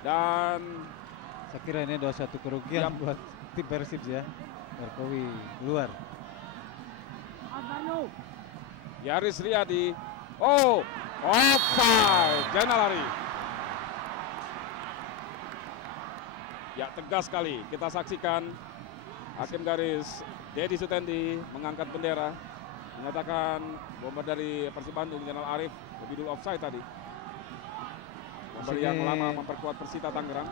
Dan Saya kira ini ada satu kerugian Yap. buat tim Persib ya. Barkowi keluar. Yaris Riyadi Oh, offside. Zainal Arif. Ya, tegas sekali kita saksikan hakim garis Dedi Sutendi mengangkat bendera menyatakan bomber dari Persib Bandung Zainal Arif lebih dulu offside tadi. Bomber yang lama memperkuat Persita Tangerang.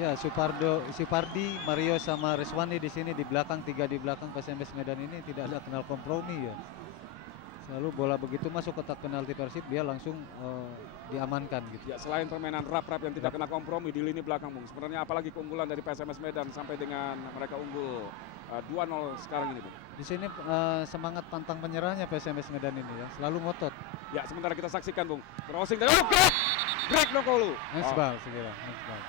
Ya, Supardi, Mario sama Reswani di sini di belakang, 3 di belakang PSMS Medan ini tidak ada kenal kompromi ya. Selalu bola begitu masuk kotak penalti Persib dia langsung diamankan gitu. Ya, selain permainan rap-rap yang tidak kena kompromi di lini belakang, Bung. Sebenarnya apalagi keunggulan dari PSMS Medan sampai dengan mereka unggul 2-0 sekarang ini, Bung. Di sini semangat pantang penyerahnya PSMS Medan ini ya, selalu ngotot. Ya, sementara kita saksikan, Bung. Crossing dari Greg Nokolu. Handsball segera, handsball.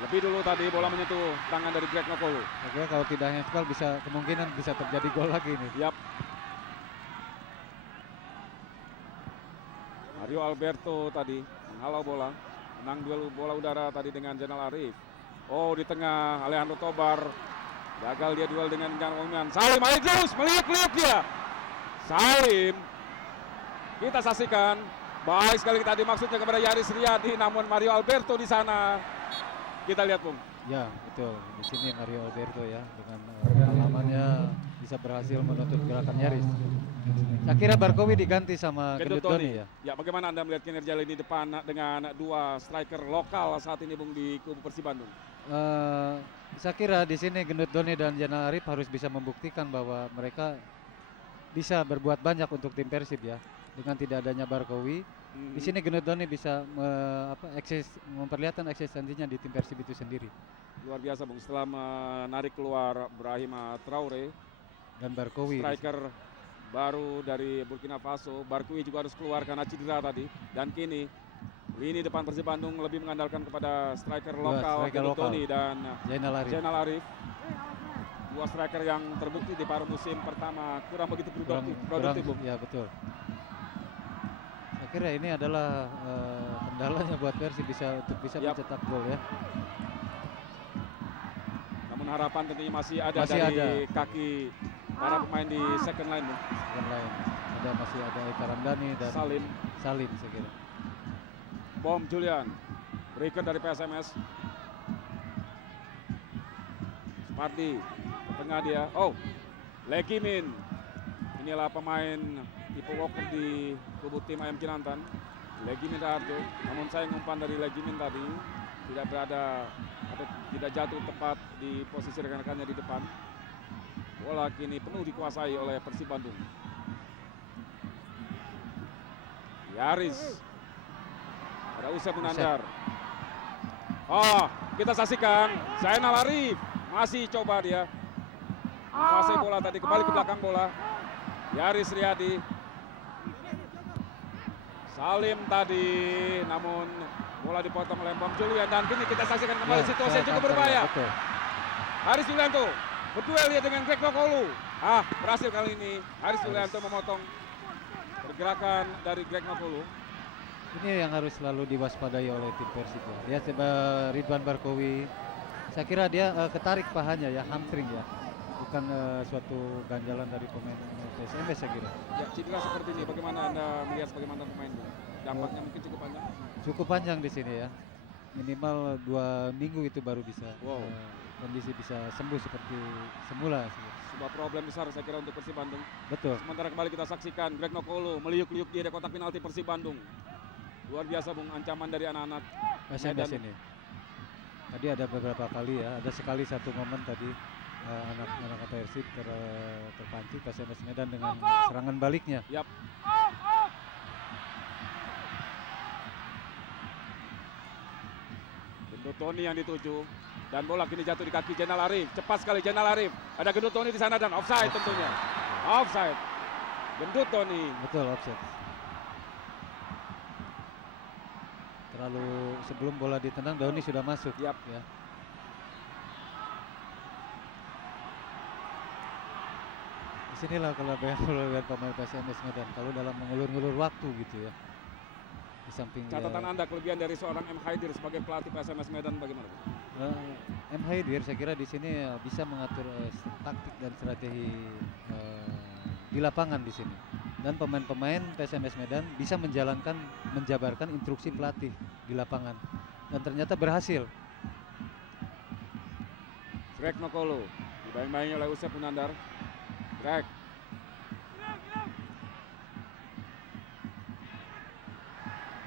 Lebih dulu tadi bola menyentuh tangan dari Greg Nokolu. Oke, kalau tidak handsball bisa kemungkinan bisa terjadi gol lagi nih. Yap. Mario Alberto tadi menghalau bola, menang duel bola udara tadi dengan Zainal Arif. Oh, di tengah Alejandro Tobar gagal dia duel dengan Jangan. Salim Aidrus meliuk-liuk dia. Salim. Kita saksikan baik sekali tadi maksudnya kepada Yaris Riyadi, namun Mario Alberto di sana. Kita lihat, Bung. Ya, betul. Di sini Mario Alberto ya dengan pengalamannya bisa berhasil menutup gerakan Yaris. Saya kira Barkowi diganti sama Gendut Doni ya. Ya, bagaimana Anda melihat kinerja lini depan dengan dua striker lokal saat ini, Bung, di kubu Persib Bandung? Saya kira di sini Gendut Doni dan Zainal Arif harus bisa membuktikan bahwa mereka bisa berbuat banyak untuk tim Persib ya. Dengan tidak adanya Barkowi, di sini Gendut Doni bisa memperlihatkan eksistensinya di tim Persib itu sendiri. Luar biasa, Bung, setelah menarik keluar Brahima Traore Dan Barkowi. Striker baru dari Burkina Faso, Barkowi juga harus keluar karena cedera tadi. Dan kini lini depan Persib Bandung lebih mengandalkan kepada striker lokal Gendut Doni dan Zainal Arif. Dua striker yang terbukti di paruh musim pertama kurang begitu produktif, Bung. Ya, betul. Saya kira ini adalah kendalanya buat Persib bisa mencetak gol ya. Namun harapan tentunya masih ada kaki para pemain di second line, Bung. Second line. Masih ada Eka Ramdhani dan Salim saya kira. Bom Julian, breaker dari PSMS. Supardi, ke tengah dia. Oh, Legimin. Inilah pemain tipe walker di kubu tim Ayam Kinantan. Legimin Raharjo. Namun sayang umpan dari Legimin tadi tidak berada atau tidak jatuh tepat di posisi rekan-rekannya di depan. Bola kini penuh dikuasai oleh Persib Bandung. Yaris. Ada Usep Munandar. Oh, kita saksikan Zainal Arif masih coba dia menguasai bola tadi, kembali ke belakang bola. Yaris Riyadi. Salim tadi, namun bola dipotong oleh Bom Julian dan kini kita saksikan kembali situasi yang cukup berbahaya. Haris Yulianto berduel dia dengan Greg Nokolu. Berhasil kali ini Haris Yulianto memotong pergerakan dari Greg Nokolu. Ini yang harus selalu diwaspadai oleh tim Persib ya. Lihat Ridwan Barkowi. Saya kira dia ketarik pahanya ya, hamstring ya. Bukan suatu ganjalan dari pemain PSMS saya kira. Ya, cedera seperti ini bagaimana Anda melihat sebagai mantan pemain? Dampaknya mungkin cukup panjang? Cukup panjang di sini ya. Minimal 2 minggu itu baru bisa kondisi bisa sembuh seperti semula. Sebuah problem besar saya kira untuk Persib Bandung. Betul. Sementara kembali kita saksikan Greg Nokolu meliuk-liuk di kotak penalti Persib Bandung. Luar biasa, Bung, ancaman dari anak-anak PSMS ini. Tadi ada beberapa kali ya, ada sekali satu momen tadi anak-anak Persib terpancing PSMS Medan dengan serangan baliknya. Yap. Gendut Doni yang dituju dan bola kini jatuh di kaki Zainal Arif. Cepat sekali Zainal Arif. Ada Gendut Doni di sana dan offside tentunya. Offside. Gendut Doni. Betul, offside. Terlalu sebelum bola ditendang Doni sudah masuk. Yap. Ya. Disinilah kalau lihat pemain PSMS Medan kalau dalam mengulur-ngulur waktu gitu ya. Di samping catatan Anda kelebihan dari seorang M. Haidir sebagai pelatih PSMS Medan bagaimana? M. Haidir saya kira di sini bisa mengatur taktik dan strategi di lapangan di sini. dan pemain-pemain PSMS Medan bisa menjabarkan instruksi pelatih di lapangan, dan ternyata berhasil. Greg Nokolo dibayang-bayangi oleh Usep Munandar. Greg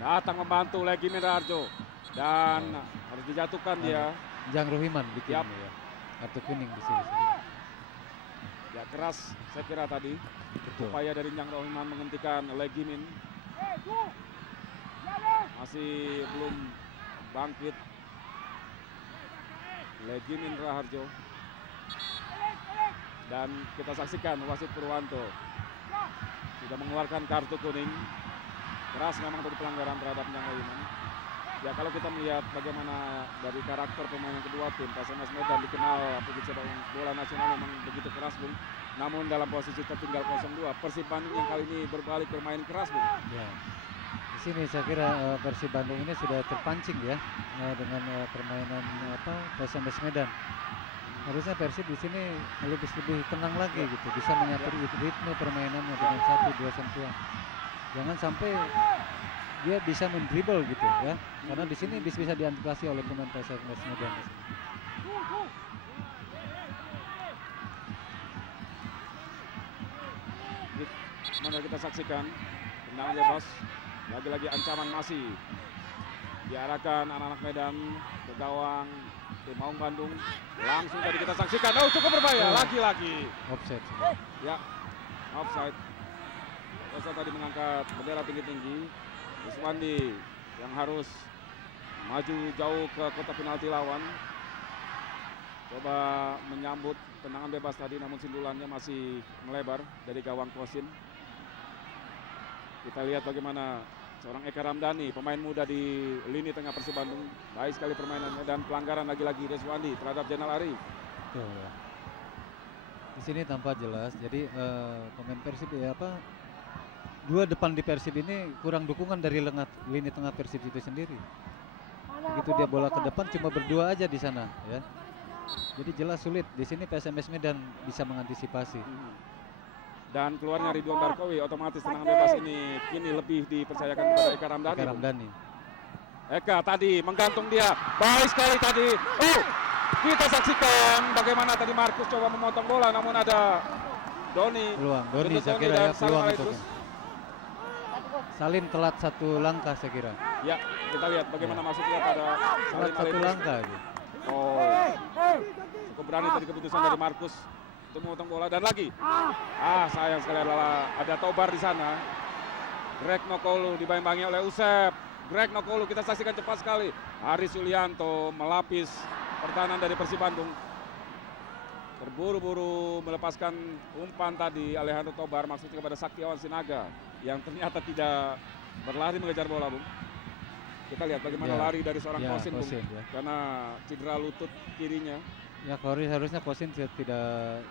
datang membantu lagi Minarjo dan harus dijatuhkan dia. Jang Rohiman bikin Yap. ya, kartu kuning di sini. Saudara. Ya keras saya kira tadi Betul. upaya dari Jang Rohiman menghentikan Legimin. Masih belum bangkit Legimin Raharjo. Dan kita saksikan wasit Purwanto sudah mengeluarkan kartu kuning. Keras memang tadi pelanggaran terhadap Jang Rohiman. Ya kalau kita melihat bagaimana dari karakter pemain yang kedua tim, PSMS Medan dikenal publik sepak bola nasional memang begitu keras, Bung. Namun dalam posisi tertinggal 0-2, Persib Bandung yang kali ini berbalik bermain keras, Bung. Ya. Di sini saya kira Persib Bandung ini sudah terpancing ya dengan permainan PSMS Medan. Harusnya Persib di sini lebih tenang lagi gitu, bisa mengatur ritme permainannya dengan 1-2 sentuhan. Jangan sampai dia bisa mendribble gitu ya, karena di sini bisa diantisipasi oleh pemain PSMS Medan. Mana kita saksikan tendangan bebas, lagi-lagi ancaman masih diarahkan anak-anak Medan ke gawang tim Maung Bandung. Langsung tadi kita saksikan, oh cukup berbahaya, lagi-lagi Offside. ya, offside. Kosa tadi mengangkat bendera tinggi-tinggi. Iswandi yang harus maju jauh ke kotak penalti lawan. Coba menyambut tendangan bebas tadi, namun sindulannya masih melebar dari gawang Kosin. Kita lihat bagaimana seorang Eka Ramdhani, pemain muda di lini tengah Persib Bandung, baik sekali permainannya dan pelanggaran lagi-lagi Deswandi terhadap Jenal Ari. Betul, ya. Di sini tampak jelas. Jadi pemain Persib dua depan di Persib ini kurang dukungan dari lini tengah Persib itu sendiri. Begitu dia bola ke depan cuma berdua aja di sana ya. Jadi jelas sulit di sini PSMS Medan bisa mengantisipasi. Dan keluarnya Ridwan Barkowi, otomatis tendangan bebas ini kini lebih dipercayakan kepada Eka Ramdhani. Eka Ramdhani. Eka tadi menggantung dia, baik sekali tadi. Oh, kita saksikan bagaimana tadi Markus coba memotong bola, namun ada Doni. Doni saya kira ya peluang itu. Salim telat satu langkah saya kira. Ya, kita lihat bagaimana maksudnya pada Telat satu langkah aja. Oh, cukup berani tadi keputusan dari Markus untuk memotong bola dan lagi. Sayang sekali adalah ada Tobar di sana. Greg Nokolo dibayang-bayangi oleh Usep. Greg Nokolo kita saksikan cepat sekali. Aris Yulianto melapis pertahanan dari Persib Bandung. Terburu-buru melepaskan umpan tadi Alejandro Tobar, maksudnya kepada Saktiawan Sinaga yang ternyata tidak berlari mengejar bola, Bung. Kita lihat bagaimana lari dari seorang Kosin, Bung, karena cedera lutut kirinya. Ya harusnya Kosin tidak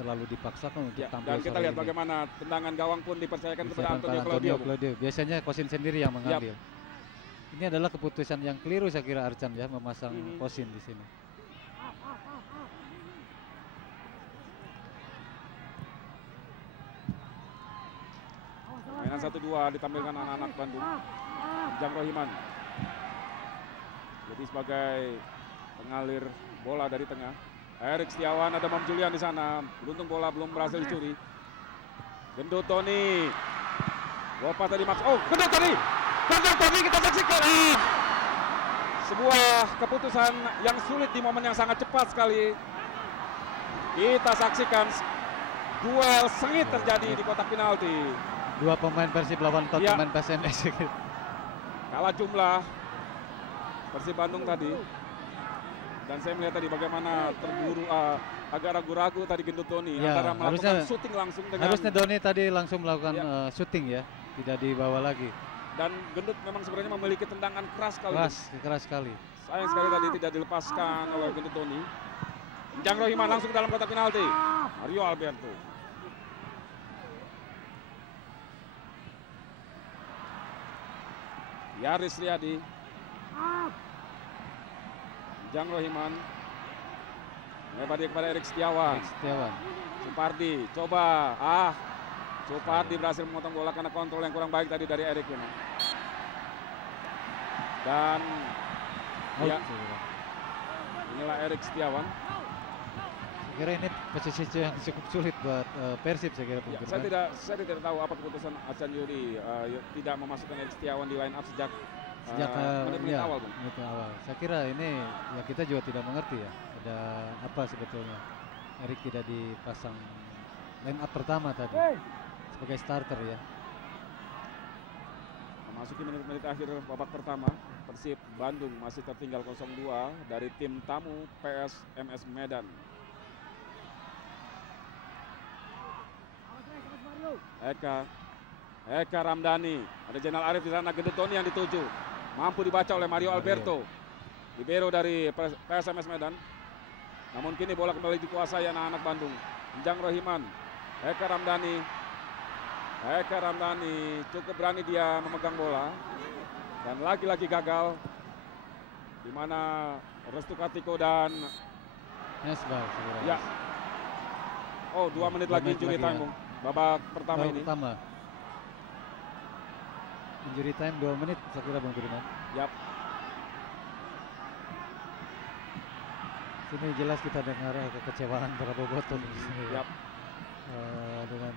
terlalu dipaksakan untuk tampil. Dan kita lihat bagaimana tendangan gawang pun dipercayakan kepada Antonio Claudio. Biasanya Kosin sendiri yang mengambil. Ini adalah keputusan yang keliru saya kira Arcan ya, memasang Kosin di sini. Mainan 1-2 ditampilkan anak-anak Bandung. Jang Rohiman jadi sebagai pengalir bola dari tengah. Erik Setiawan, ada Mam Julian di sana. Beruntung bola belum berhasil dicuri. Gendut Tony. Lopa tadi Max. Oh, Gendut Tony. Gendut Tony kita saksikan. Sebuah keputusan yang sulit di momen yang sangat cepat sekali. Kita saksikan duel sengit terjadi di kotak penalti. Dua pemain Persib lawan 4 pemain PSMS. Kalah jumlah Persib Bandung tadi. Dan saya melihat tadi bagaimana terburu agak ragu-ragu tadi Gendut Doni antara melakukan syuting langsung dengan. Harusnya Doni tadi langsung melakukan syuting ya, tidak dibawa lagi. Dan Gendut memang sebenarnya memiliki tendangan keras sekali. Keras sekali. Sayang sekali tadi tidak dilepaskan oleh Gendut Doni. Jang Rohiman langsung ke dalam kotak penalti. Mario Alberto. Yaris Riyadi. Jang Rohiman. Lebar dia kepada Erik Setiawan. Setiawan. Supardi coba Supadi berhasil memotong bola karena kontrol yang kurang baik tadi dari Erik ini. Dan Out, ya, saya kira. inilah Erik Setiawan. Saya kira ini posisi yang cukup sulit buat Persib, saya kira Bung Ya, Firman. saya tidak tahu apa keputusan Hasan Yuri tidak memasukkan Erik Setiawan di line up sejak Sejak menit-menit ya, awal, Bung. menit awal. Saya kira ini ya kita juga tidak mengerti ya. Ada apa sebetulnya Erik tidak dipasang line up pertama tadi sebagai starter ya. Memasuki menit-menit akhir babak pertama, Persib Bandung masih tertinggal 0-2 dari tim tamu PSMS Medan. Eka Ramdhani, ada Jenal Arif di sana, Gendut Tony yang dituju, mampu dibaca oleh Mario Alberto, libero dari PSMS Medan. Namun kini bola kembali dikuasai anak-anak Bandung. Enjang Rohiman, Eka Ramdhani cukup berani dia memegang bola dan lagi-lagi gagal, di mana Restu Katiko dan Nesbal, saya kira. ya, 2 menit 2 lagi menit injury lagi, time, ya. Bung. Babak pertama Babak ini. pertama. Injury time 2 menit saya kira Bung Firman. Yap. Sini jelas kita dengar kekecewaan para bobotoh di sini. Yap. Dengan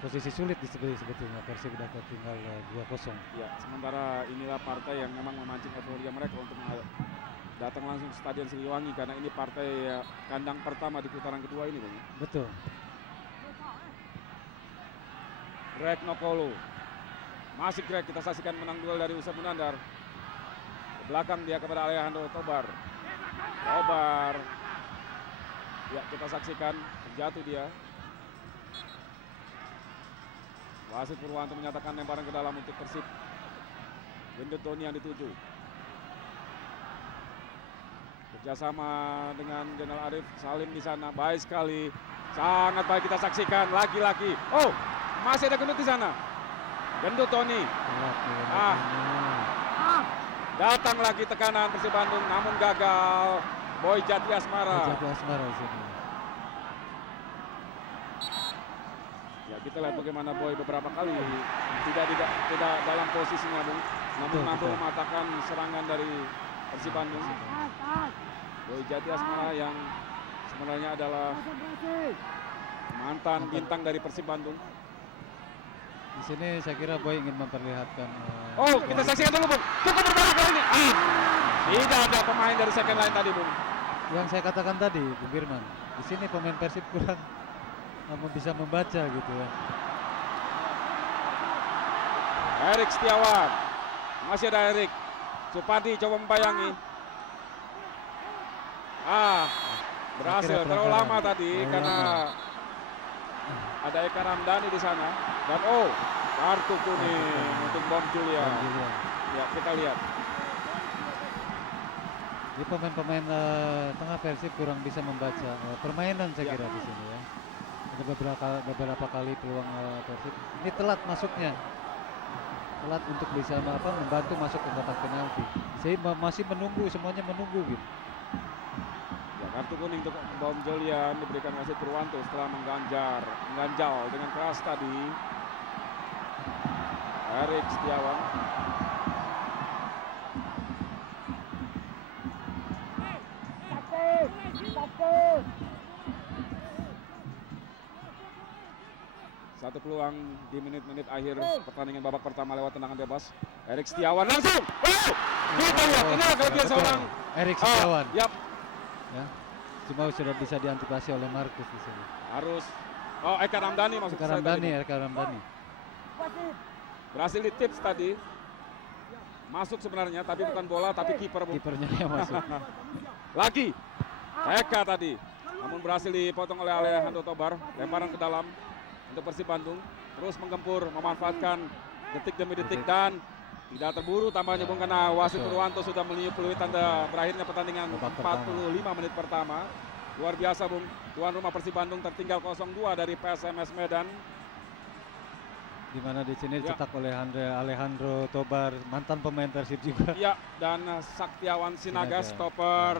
posisi sulit sebetulnya Persib sudah tertinggal 2-0. Ya, sementara inilah partai yang memang memancing euforia mereka untuk datang langsung ke Stadion Siliwangi karena ini partai kandang pertama di putaran kedua ini, Bung. Betul. Greg Nokolo. Masih Greg, kita saksikan menang duel dari Usep Munandar. Ke belakang dia kepada Alejandro Tobar. Ya, kita saksikan terjatuh dia. Wasit Purwanto menyatakan lemparan ke dalam untuk Persib. Gendut Tony yang dituju. Kerjasama dengan Jenal Arif Salim di sana, baik sekali. Sangat baik kita saksikan lagi-lagi. Oh, masih ada Gendut di sana. Gendut Tony. Datang lagi tekanan Persib Bandung, namun gagal. Boy Jati Asmara. Jati Asmara di sini. Ya, kita lihat bagaimana Boy beberapa kali tidak dalam posisinya, Bung. Namun Betul, mampu betul. mematahkan serangan dari Persib Bandung. Boy Jati Asmara yang sebenarnya adalah mantan bintang dari Persib Bandung. Di sini saya kira Boy ingin memperlihatkan. Kita saksikan dulu, Bung. Cukup berbahaya kali ini. Tidak ada pemain dari second line tadi, Bung. Yang saya katakan tadi, Bung Firman. Di sini pemain Persib kurang bisa membaca gitu ya. Erik Setiawan. Masih ada Erik. Supadi coba membayangi. Berhasil. Akhirnya Terlalu lama pelanggaran. tadi Terlalu karena lama. ada Eka Ramdhani di sana. Dan kartu kuning untuk Bom Julian. Ya, kita lihat. Jadi pemain-pemain tengah Persib kurang bisa membaca permainan saya Ya. kira di sini ya. Ada beberapa kali peluang Persib. Ini telat masuknya. Telat untuk bisa membantu masuk ke kotak penalti. Saya masih menunggu, semuanya menunggu gitu. Ya, kartu kuning untuk Bom Julian diberikan wasit Purwanto setelah mengganjal dengan keras tadi. Erik Setiawan. Satu peluang di menit-menit akhir pertandingan babak pertama lewat tendangan bebas. Erik Setiawan langsung. Kita lihat inilah kelebihan Betul. seorang Erik Setiawan. Yap, Ya. Cuma sudah bisa diantisipasi oleh Markus di sini. harus Eka Ramdhani maksud saya tadi. Eka Ramdhani. Berhasil di tips tadi. Masuk sebenarnya tapi bukan bola tapi kiper, Bung. Kipernya yang masuk. Lagi Eka tadi. Namun berhasil dipotong oleh Alejandro Tobar. Lemparan ke dalam untuk Persib Bandung. Terus menggempur, memanfaatkan detik demi detik dan tidak terburu tambahnya, Bung, karena wasit Betul. Purwanto sudah meniup peluit tanda berakhirnya pertandingan Babak 45 menit pertama. Luar biasa, Bung. Tuan rumah Persib Bandung tertinggal 0-2 dari PSMS Medan. Di mana di sini Ya. dicetak oleh Alejandro Tobar, mantan pemain Persib juga. Ya, dan Saktiawan Sinaga, Sinaga. stopper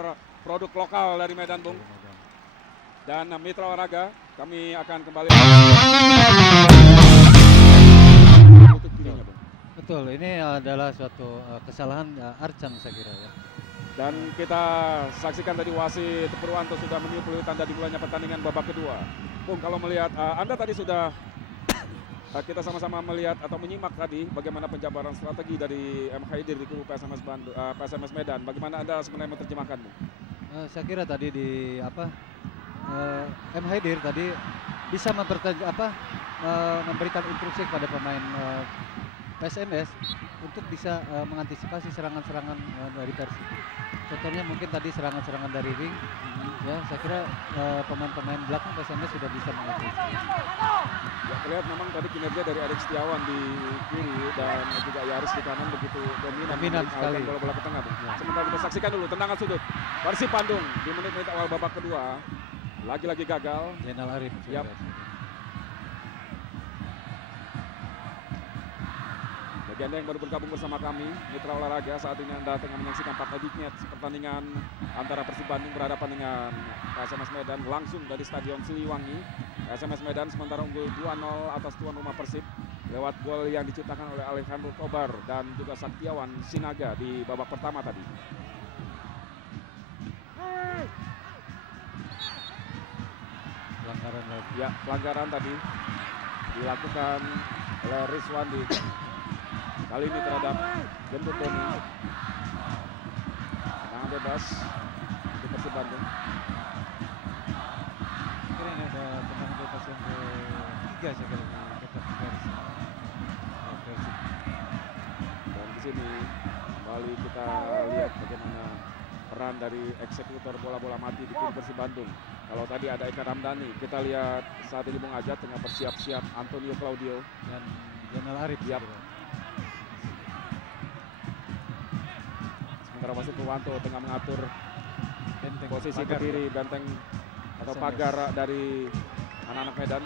produk lokal dari Medan, Bung. Dan Mitra Olahraga, kami akan kembali. Betul, ini adalah suatu kesalahan Arcan saya kira ya. Dan kita saksikan tadi wasit Purwanto sudah meniup peluit tanda dimulainya pertandingan babak kedua. Bung, kalau melihat Anda tadi sudah kita sama-sama melihat atau menyimak tadi bagaimana penjabaran strategi dari M. Haidir di kubu PSMS Medan. Bagaimana Anda sebenarnya menerjemahkan, Bung? Saya kira tadi di M. Haidir tadi bisa memberikan instruksi kepada pemain PSMS untuk bisa mengantisipasi serangan-serangan dari Persib. Contohnya mungkin tadi serangan-serangan dari ring, ya saya kira pemain-pemain belakang PSMS sudah bisa mengantisipasi. Ya, terlihat memang tadi kinerja dari Erik Setiawan di kiri dan juga Yaris di kanan begitu dominan sekali. Bola-bola ke tengah. Ya. Sementara kita saksikan dulu tendangan sudut Persib Bandung di menit-menit awal babak kedua. Lagi-lagi gagal. Zainal Arif. Yap. Bagi Anda yang baru bergabung bersama kami, Mitra Olahraga, saat ini Anda tengah menyaksikan Partadiknet pertandingan antara Persib Bandung berhadapan dengan PSMS Medan langsung dari Stadion Siliwangi. PSMS Medan sementara unggul 2-0 atas tuan rumah Persib lewat gol yang diciptakan oleh Alejandro Tobar dan juga Saktiawan Sinaga di babak pertama tadi. Pelanggaran lagi. Ya, pelanggaran tadi dilakukan oleh Rizwandi. Kali ini terhadap Gendut Doni. Tangan bebas di Persib Bandung. Kira ini ada tendangan bebas yang ketiga saya kira di kotak Persib. Dan di sini kembali kita lihat bagaimana peran dari eksekutor bola-bola mati di tim Persib Bandung. Kalau tadi ada Eka Ramdhani, kita lihat saat ini Bung Ajat tengah bersiap-siap Antonio Claudio Dan Zainal Arif. Yap. Sementara wasit Purwanto tengah mengatur Benteng posisi pagar, berdiri benteng atau SMS. pagar dari anak-anak Medan.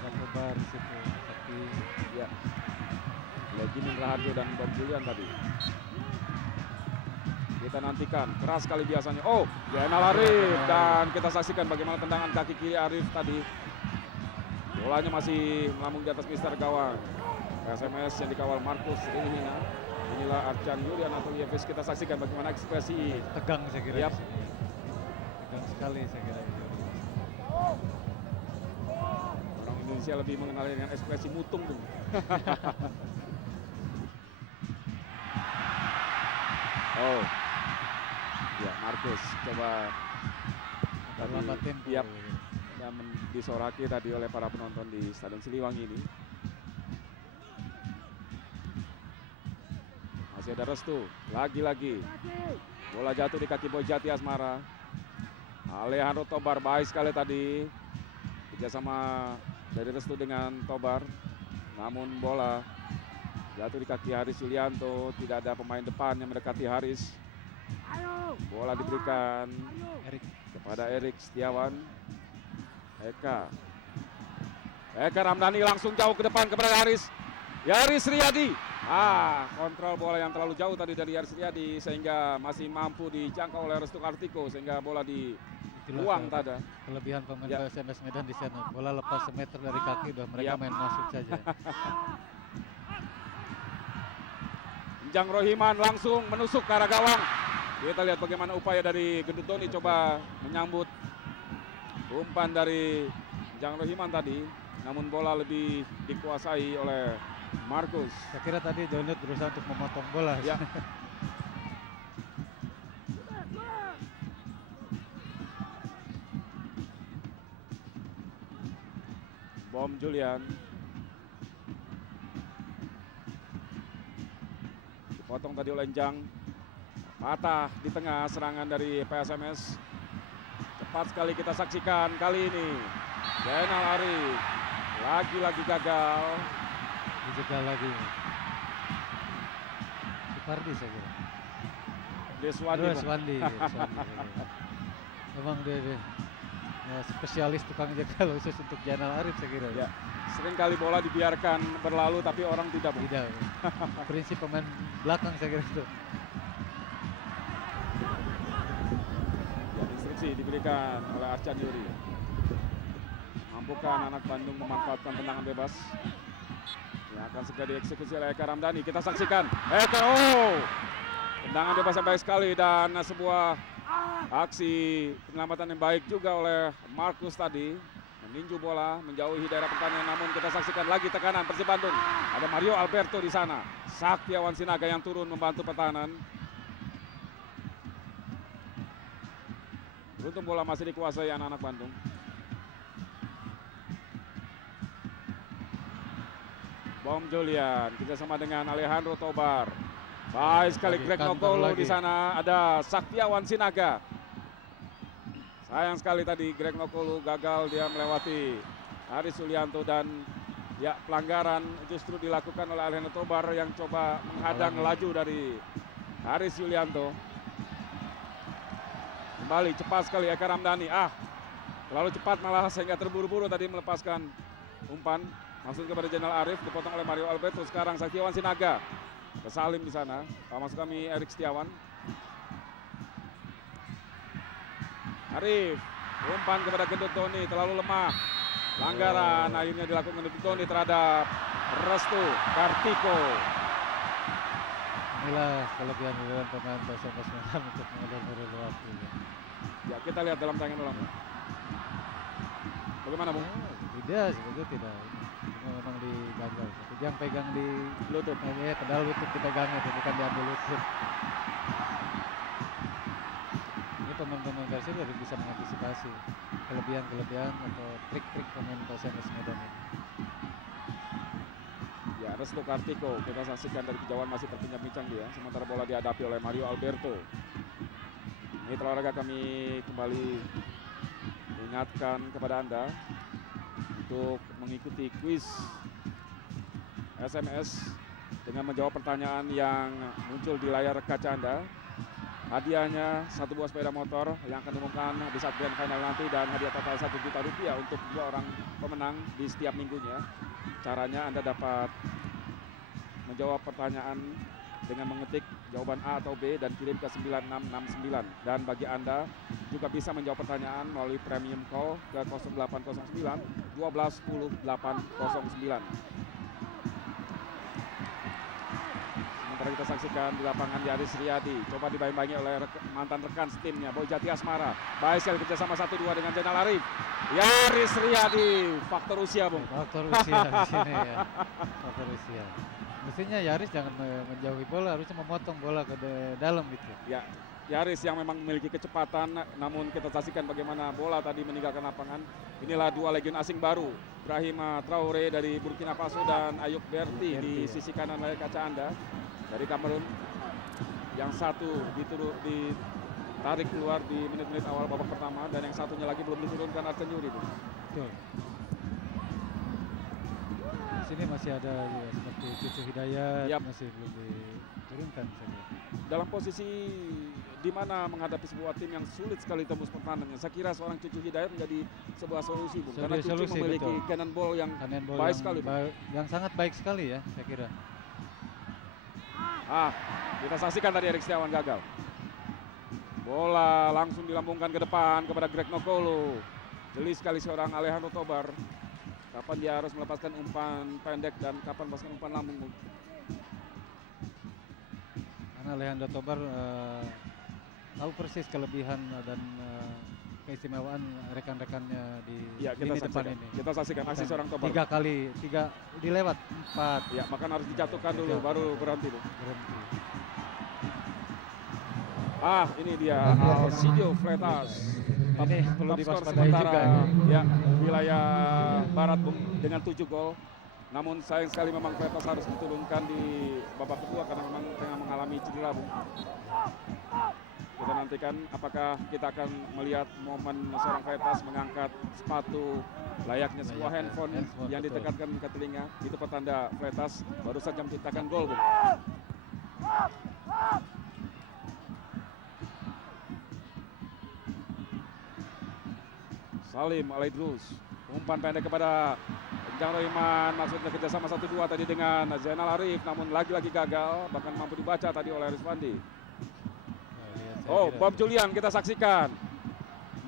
Dan Tobar di situ. Tapi Ya, Legimin Raharjo dan Bom Julian tadi. Kita nantikan keras sekali biasanya. Oh, Zainal Arif dan kita saksikan bagaimana tendangan kaki kiri Arif tadi. Bolanya masih melambung di atas mister gawang. PSMS yang dikawal Markus Rinina. Inilah Arcan Yulian atau Yevis. Kita saksikan bagaimana ekspresi. tegang saya kira. Yap. di sini. Tegang sekali saya kira. Orang Indonesia lebih mengenal dengan ekspresi mutung, Bung. Oh, ya Markus coba tadi Lambat tempo. Yap, yang disoraki tadi oleh para penonton di Stadion Siliwangi ini. Masih ada Restu, lagi-lagi bola jatuh di kaki Boy Jati Asmara. Alejandro Tobar baik sekali tadi kerjasama dari Restu dengan Tobar, namun bola jatuh di kaki Haris Yulianto. Tidak ada pemain depan yang mendekati Haris. Bola diberikan Erik. kepada Erik Setiawan. Eka Ramdhani langsung jauh ke depan kepada Haris. Yaris Riyadi. Kontrol bola yang terlalu jauh tadi dari Yaris Riyadi sehingga masih mampu dijangkau oleh Restu Kartiko sehingga bola dibuang tadi. Kelebihan pemain Ya. PSMS Medan di sana. Bola lepas semeter dari kaki udah mereka Yap. main masuk saja. Jang Rohiman langsung menusuk ke arah gawang. Kita lihat bagaimana upaya dari Gendut Doni coba menyambut umpan dari Jang Rohiman tadi. Namun bola lebih dikuasai oleh Markus. Saya kira tadi Donut berusaha untuk memotong bola. Ya. Bom Julian. Dipotong tadi oleh Jang. Patah di tengah serangan dari PSMS. Cepat sekali kita saksikan kali ini. Zainal Arif lagi-lagi gagal. Dijegal lagi. Supardi saya kira. Deswandi. Deswandi. Memang dia ya, spesialis tukang jegal khusus untuk Zainal Arif saya kira. Ya, sering kali bola dibiarkan berlalu tapi orang tidak. Tidak. Prinsip pemain belakang saya kira itu. Ya, instruksi diberikan oleh Arcan Yuri. Mampukah anak Bandung memanfaatkan tendangan bebas yang akan segera dieksekusi oleh Eka Ramdhani. Kita saksikan Eka, tendangan bebas yang baik sekali dan sebuah aksi penyelamatan yang baik juga oleh Markus tadi, meninju bola menjauhi daerah pertandingan. Namun kita saksikan lagi tekanan Persib Bandung. Ada Mario Alberto di sana, Saktiawan Sinaga yang turun membantu pertahanan. Beruntung bola masih dikuasai anak-anak Bandung. Bom Julian kerjasama dengan Alejandro Tobar. Baik sekali Greg Nokolo di sana, ada Saktiawan Sinaga. Sayang sekali tadi Greg Nokolo gagal, dia melewati Haris Yulianto dan ya pelanggaran justru dilakukan oleh Alejandro Tobar yang coba menghadang laju dari Haris Yulianto. Kembali cepat sekali Eka Ramdhani, terlalu cepat malah sehingga terburu-buru tadi melepaskan umpan. Langsung kepada Jenderal Arif, dipotong oleh Mario Alberto. Sekarang Saktiawan Sinaga ke Salim di sana. Maksud kami Erik Setiawan. Arif, umpan kepada Gendut Doni, terlalu lemah. Pelanggaran akhirnya dilakukan Gendut Doni terhadap Restu Kartiko. Inilah kelebihan pemain PSMS Medan untuk mengalir waktu. Ya, kita lihat dalam tayangan ulang. Bagaimana, Bung? Tidak, sebetulnya tidak. Cuma memang digagal. Tapi yang pegang di lutut. Pedal lutut dipegang itu, bukan diambil lutut. Ini pemain-pemain Persib harus bisa mengantisipasi kelebihan-kelebihan atau trik-trik pemain PSMS Medan ini. Ya, Restu Kartiko kita saksikan dari kejauhan masih terpincang-pincang dia. Sementara bola dihadapi oleh Mario Alberto. Mitra olahraga kami kembali ingatkan kepada Anda untuk mengikuti kuis SMS dengan menjawab pertanyaan yang muncul di layar kaca Anda. Hadiahnya 1 buah sepeda motor yang akan diumumkan di saat grand final nanti, dan hadiah total 1 juta rupiah untuk 2 orang pemenang di setiap minggunya. Caranya Anda dapat menjawab pertanyaan dengan mengetik jawaban A atau B dan kirim ke 9669. Dan bagi Anda juga bisa menjawab pertanyaan melalui premium call ke 0809 12 10 809. Sementara kita saksikan di lapangan Yaris Riyadi, coba dibayang-bayangi oleh mantan rekan setimnya Boy Jati Asmara. Baik sekali kerjasama 1-2 dengan Jenderal Arif. Yaris Riyadi, faktor usia, Bung. Faktor usia di sini ya. Faktor usia. Mestinya Yaris jangan menjauhi bola, harusnya memotong bola ke dalam gitu. Ya, Yaris yang memang memiliki kecepatan, namun kita saksikan bagaimana bola tadi meninggalkan lapangan. Inilah 2 legion asing baru, Brahima Traore dari Burkina Faso dan Ayub Berti di sisi kanan layar kaca Anda dari Kamerun. Yang satu ditarik keluar di menit-menit awal babak pertama, dan yang satunya lagi belum diturunkan Arsen Yuri. Betul. Di sini masih ada ya, seperti Cucu Hidayat, masih belum diturunkan saja. Dalam posisi di mana menghadapi sebuah tim yang sulit sekali tembus pertahanannya, saya kira seorang Cucu Hidayat menjadi sebuah solusi, Bung. Karena Cucu memiliki cannonball yang baik sekali, yang sangat baik sekali ya, saya kira. Kita saksikan tadi Erik Setiawan gagal. Bola langsung dilambungkan ke depan kepada Greg Nokolo. Jeli sekali seorang Alejandro Tobar. Kapan dia harus melepaskan umpan pendek dan kapan melepaskan umpan lambung. Karena Alejandro Tobar tahu persis kelebihan dan keistimewaan rekan-rekannya di lini depan ini. Kita saksikan aksi seorang Tobar. 3 kali, dilewat 4. Ya, maka harus dijatuhkan dulu baru berhenti. Berhenti. Ini dia Alcidio Freitas. Ini perlu diwaspadai juga ya, wilayah barat, Bung, dengan 7 gol. Namun sayang sekali memang Freitas harus diturunkan di babak kedua karena memang tengah mengalami cedera, Bung. Kita nantikan apakah kita akan melihat momen seorang Freitas mengangkat sepatu layaknya sebuah handphone yang ditekatkan ke telinga. Itu pertanda Freitas baru saja menciptakan gol, Bung. Salim Alaidrus, umpan pendek kepada Jang Rohiman, maksudnya kerjasama 1-2 tadi dengan Zainal Arif, namun lagi-lagi gagal, bahkan mampu dibaca tadi oleh Rizwandi. Bom Julian kita saksikan.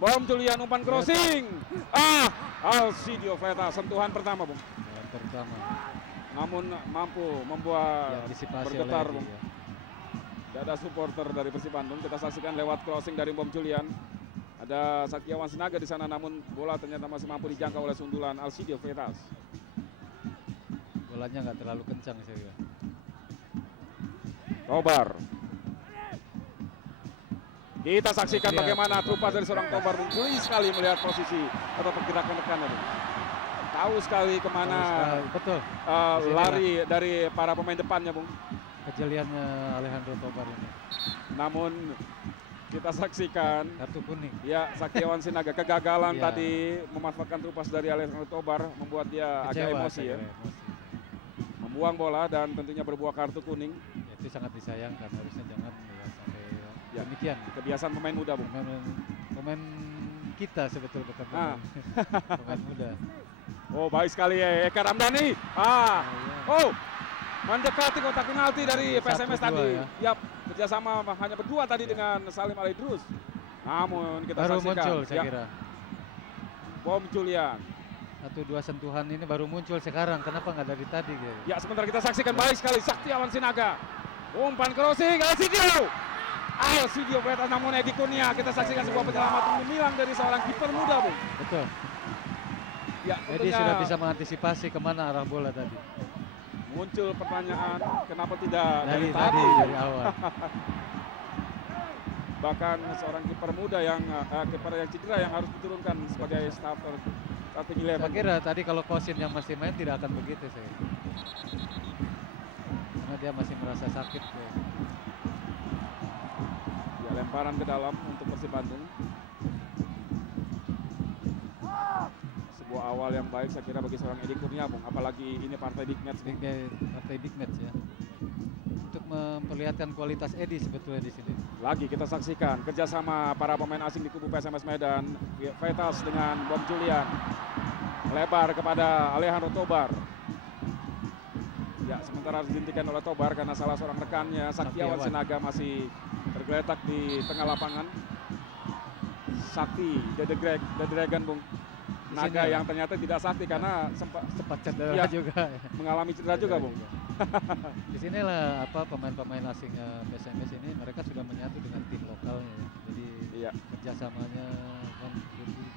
Bom Julian umpan crossing. Alcidio Freitas, sentuhan pertama, Bung. Pertama. namun mampu membuat Diantisipasi bergetar, oleh Bung. Edi, ya. Tidak ada supporter dari Persib Bandung. Kita saksikan lewat crossing dari Bom Julian. Ada Sakiawan Sinaga di sana, namun bola ternyata masih mampu dijangkau oleh sundulan Alcidio Freitas. Bolanya nggak terlalu kencang saya kira. Tobar. Kita saksikan Lihat, bagaimana Tobar. trupa dari seorang Tobar jeli sekali melihat posisi atau pergerakan rekannya. Tahu sekali kemana Betul. lari dari para pemain depannya, Bung. Kejeliannya Alejandro Tobar ini. Namun kita saksikan Kartu kuning. ya Sakiawan Sinaga kegagalan Iya. tadi memanfaatkan trupas dari Alejandro Tobar membuat dia agak Kecewa emosi saya ya. kira, emosi. Membuang bola dan tentunya berbuah kartu kuning. Ya, itu sangat disayangkan, harusnya jangan ya, sampai Ya. demikian. Kebiasaan pemain muda, Bung. Pemain kita sebetulnya bukan Ah. pemain muda. Oh, baik sekali ya Eka Ramdhani. Oh, mendekati kotak penalti dari PSMS 1-2 tadi. ya. Yap, kerjasama hanya berdua tadi dengan Salim Alidrus. Namun kita Baru saksikan muncul saya ya, kira. Bom Julian. 1-2 sentuhan ini baru muncul sekarang. Kenapa nggak dari tadi gitu? Ya, sebentar kita saksikan baik sekali Saktiawan Sinaga. Umpan crossing Alcidio Freitas, namun Edi Kurnia kita saksikan sebuah penyelamatan gemilang dari seorang kiper muda, Bung. Betul. Ya, Jadi sudah bisa mengantisipasi kemana arah bola tadi. muncul pertanyaan kenapa tidak dari Dari tadi. awal. Bahkan seorang kiper muda yang kiper yang cedera yang harus diturunkan sebagai starting Saya 11. kira tadi kalau Kosin yang masih main tidak akan begitu saya. Karena dia masih merasa sakit. Ya. Ya, lemparan ke dalam untuk Persib Bandung. Sebuah awal yang baik saya kira bagi seorang Edi Kurnia, Bung. Apalagi ini partai big match. Bung. Partai big match ya. Untuk memperlihatkan kualitas Edi sebetulnya di sini. Lagi kita saksikan kerjasama para pemain asing di kubu PSMS Medan. Freitas dengan Bom Julian. Lebar kepada Alejandro Tobar. Ya, sementara harus dihentikan oleh Tobar karena salah seorang rekannya Saktiawan Sinaga masih tergeletak di tengah lapangan. Sakti, The Dragon, Bung. Naga yang ternyata tidak sakti karena sempat cedera ya, juga. mengalami cedera juga, Bung. Di sinilah pemain-pemain asing PSMS ini mereka sudah menyatu dengan tim lokalnya. Jadi Iya. kerjasamanya kan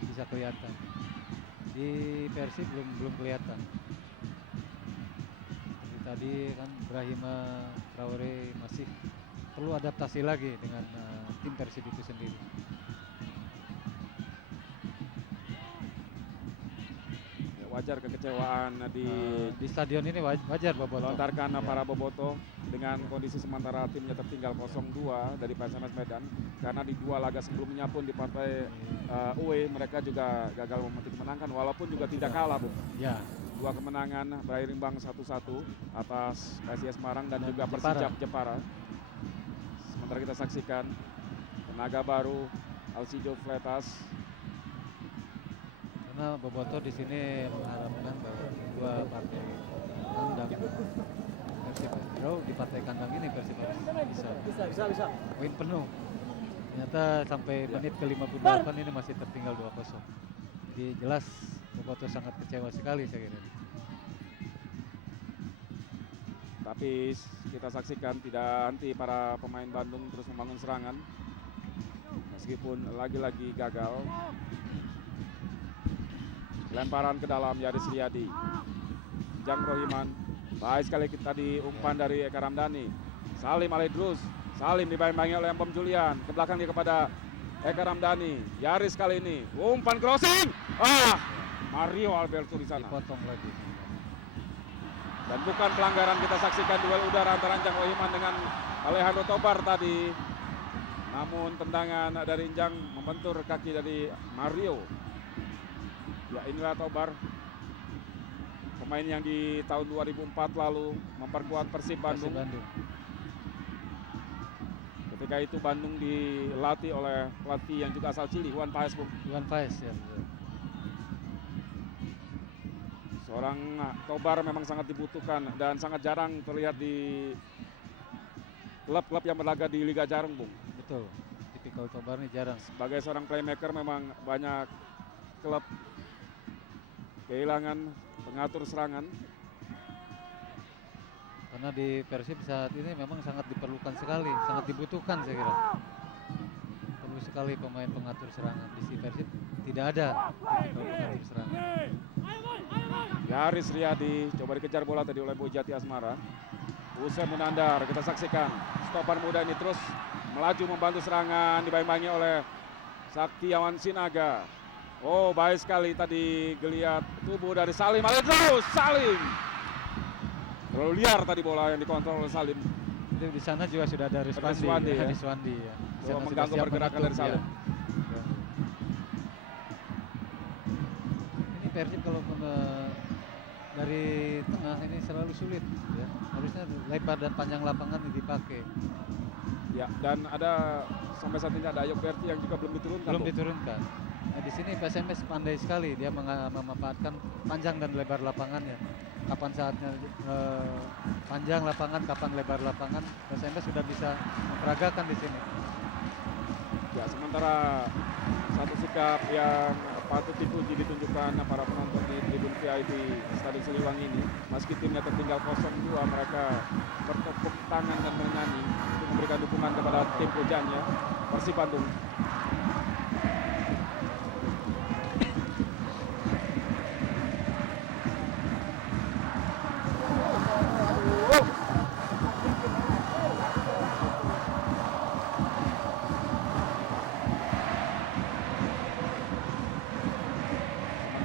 bisa kelihatan. Di Persib belum kelihatan. Jadi tadi kan Brahima Traore masih perlu adaptasi lagi dengan tim Persib itu sendiri. Wajar kekecewaan Di stadion ini wajar Boboto. lontarkan Ya. para boboto dengan kondisi sementara timnya tertinggal 0-2 dari PSMS Medan karena di dua laga sebelumnya pun di partai UE mereka juga gagal memetik kemenangan walaupun juga tidak kalah, Bung. Ya. Dua kemenangan berakhir imbang 1-1 atas PSIS Semarang dan juga Jepara. Persijap Jepara. Sementara kita saksikan tenaga baru Alcidio Freitas. Karena Boboto di sini mengharapkan bahwa dua partai kandang Persib draw di partai kandang ini Persib harus bisa poin penuh. Ternyata sampai menit ke 58 ini masih tertinggal 2-0. Jadi jelas Boboto sangat kecewa sekali saya kira. Tapi kita saksikan tidak henti para pemain Bandung terus membangun serangan. Meskipun lagi-lagi gagal. Lemparan ke dalam Yaris Riyadi. Jang Rohiman. Baik sekali tadi umpan dari Eka Ramdhani. Salim Alidrus. Salim dibayang-bayangi oleh Bom Julian. Ke belakang dia kepada Eka Ramdhani. Yaris kali ini. Umpan crossing. Mario Alberto di sana. Dipotong lagi. Dan bukan pelanggaran, kita saksikan duel udara antara Jang Rohiman dengan Alejandro Tobar tadi. Namun tendangan dari Jang membentur kaki dari Mario. Ya, inilah Tobar, pemain yang di tahun 2004 lalu memperkuat Persib Bandung. Ketika itu Bandung dilatih oleh pelatih yang juga asal Chili, Juan Paez, Bung. Juan Paez ya. Seorang Tobar memang sangat dibutuhkan dan sangat jarang terlihat di klub-klub yang berlaga di Liga Jarum, Bung. Betul, tipikal Tobar ini jarang. Sebagai seorang playmaker memang banyak klub kehilangan pengatur serangan. Karena di Persib saat ini memang sangat diperlukan sekali, sangat dibutuhkan saya kira. Perlu sekali pemain pengatur serangan. Di Persib tidak ada tipikal pengatur serangan. Yaris Riyadi coba dikejar bola tadi oleh Boy Jati Asmara. Usai Munandar, kita saksikan stopan muda ini terus melaju membantu serangan, dibayang-bayangi oleh Saktiawan Sinaga. Oh, baik sekali tadi geliat tubuh dari Salim. Terus Salim. Terlalu liar tadi bola yang dikontrol oleh Salim. Jadi di sana juga sudah ada Riswandi, ya. Riswandi ya. Di sana sudah Mengganggu siap pergerakan menutup, dari Salim. ya. Ini Persib kalau dari tengah ini selalu sulit ya. Harusnya lebar dan panjang lapangan dipakai. Ya, dan ada sampai saat ini ada Ayok Berti yang juga belum diturunkan. Belum diturunkan. Nah, di sini PSMS pandai sekali dia memanfaatkan panjang dan lebar lapangannya. Kapan saatnya panjang lapangan, kapan lebar lapangan, PSMS sudah bisa memperagakan di sini. Ya, sementara satu sikap yang patut dipuji ditunjukkan para penonton di tribun VIP Stadion Siliwangi ini. Meski timnya tertinggal 0-2, mereka bertepuk tangan dan menyanyi untuk memberikan dukungan kepada tim pujannya, Persib Bandung.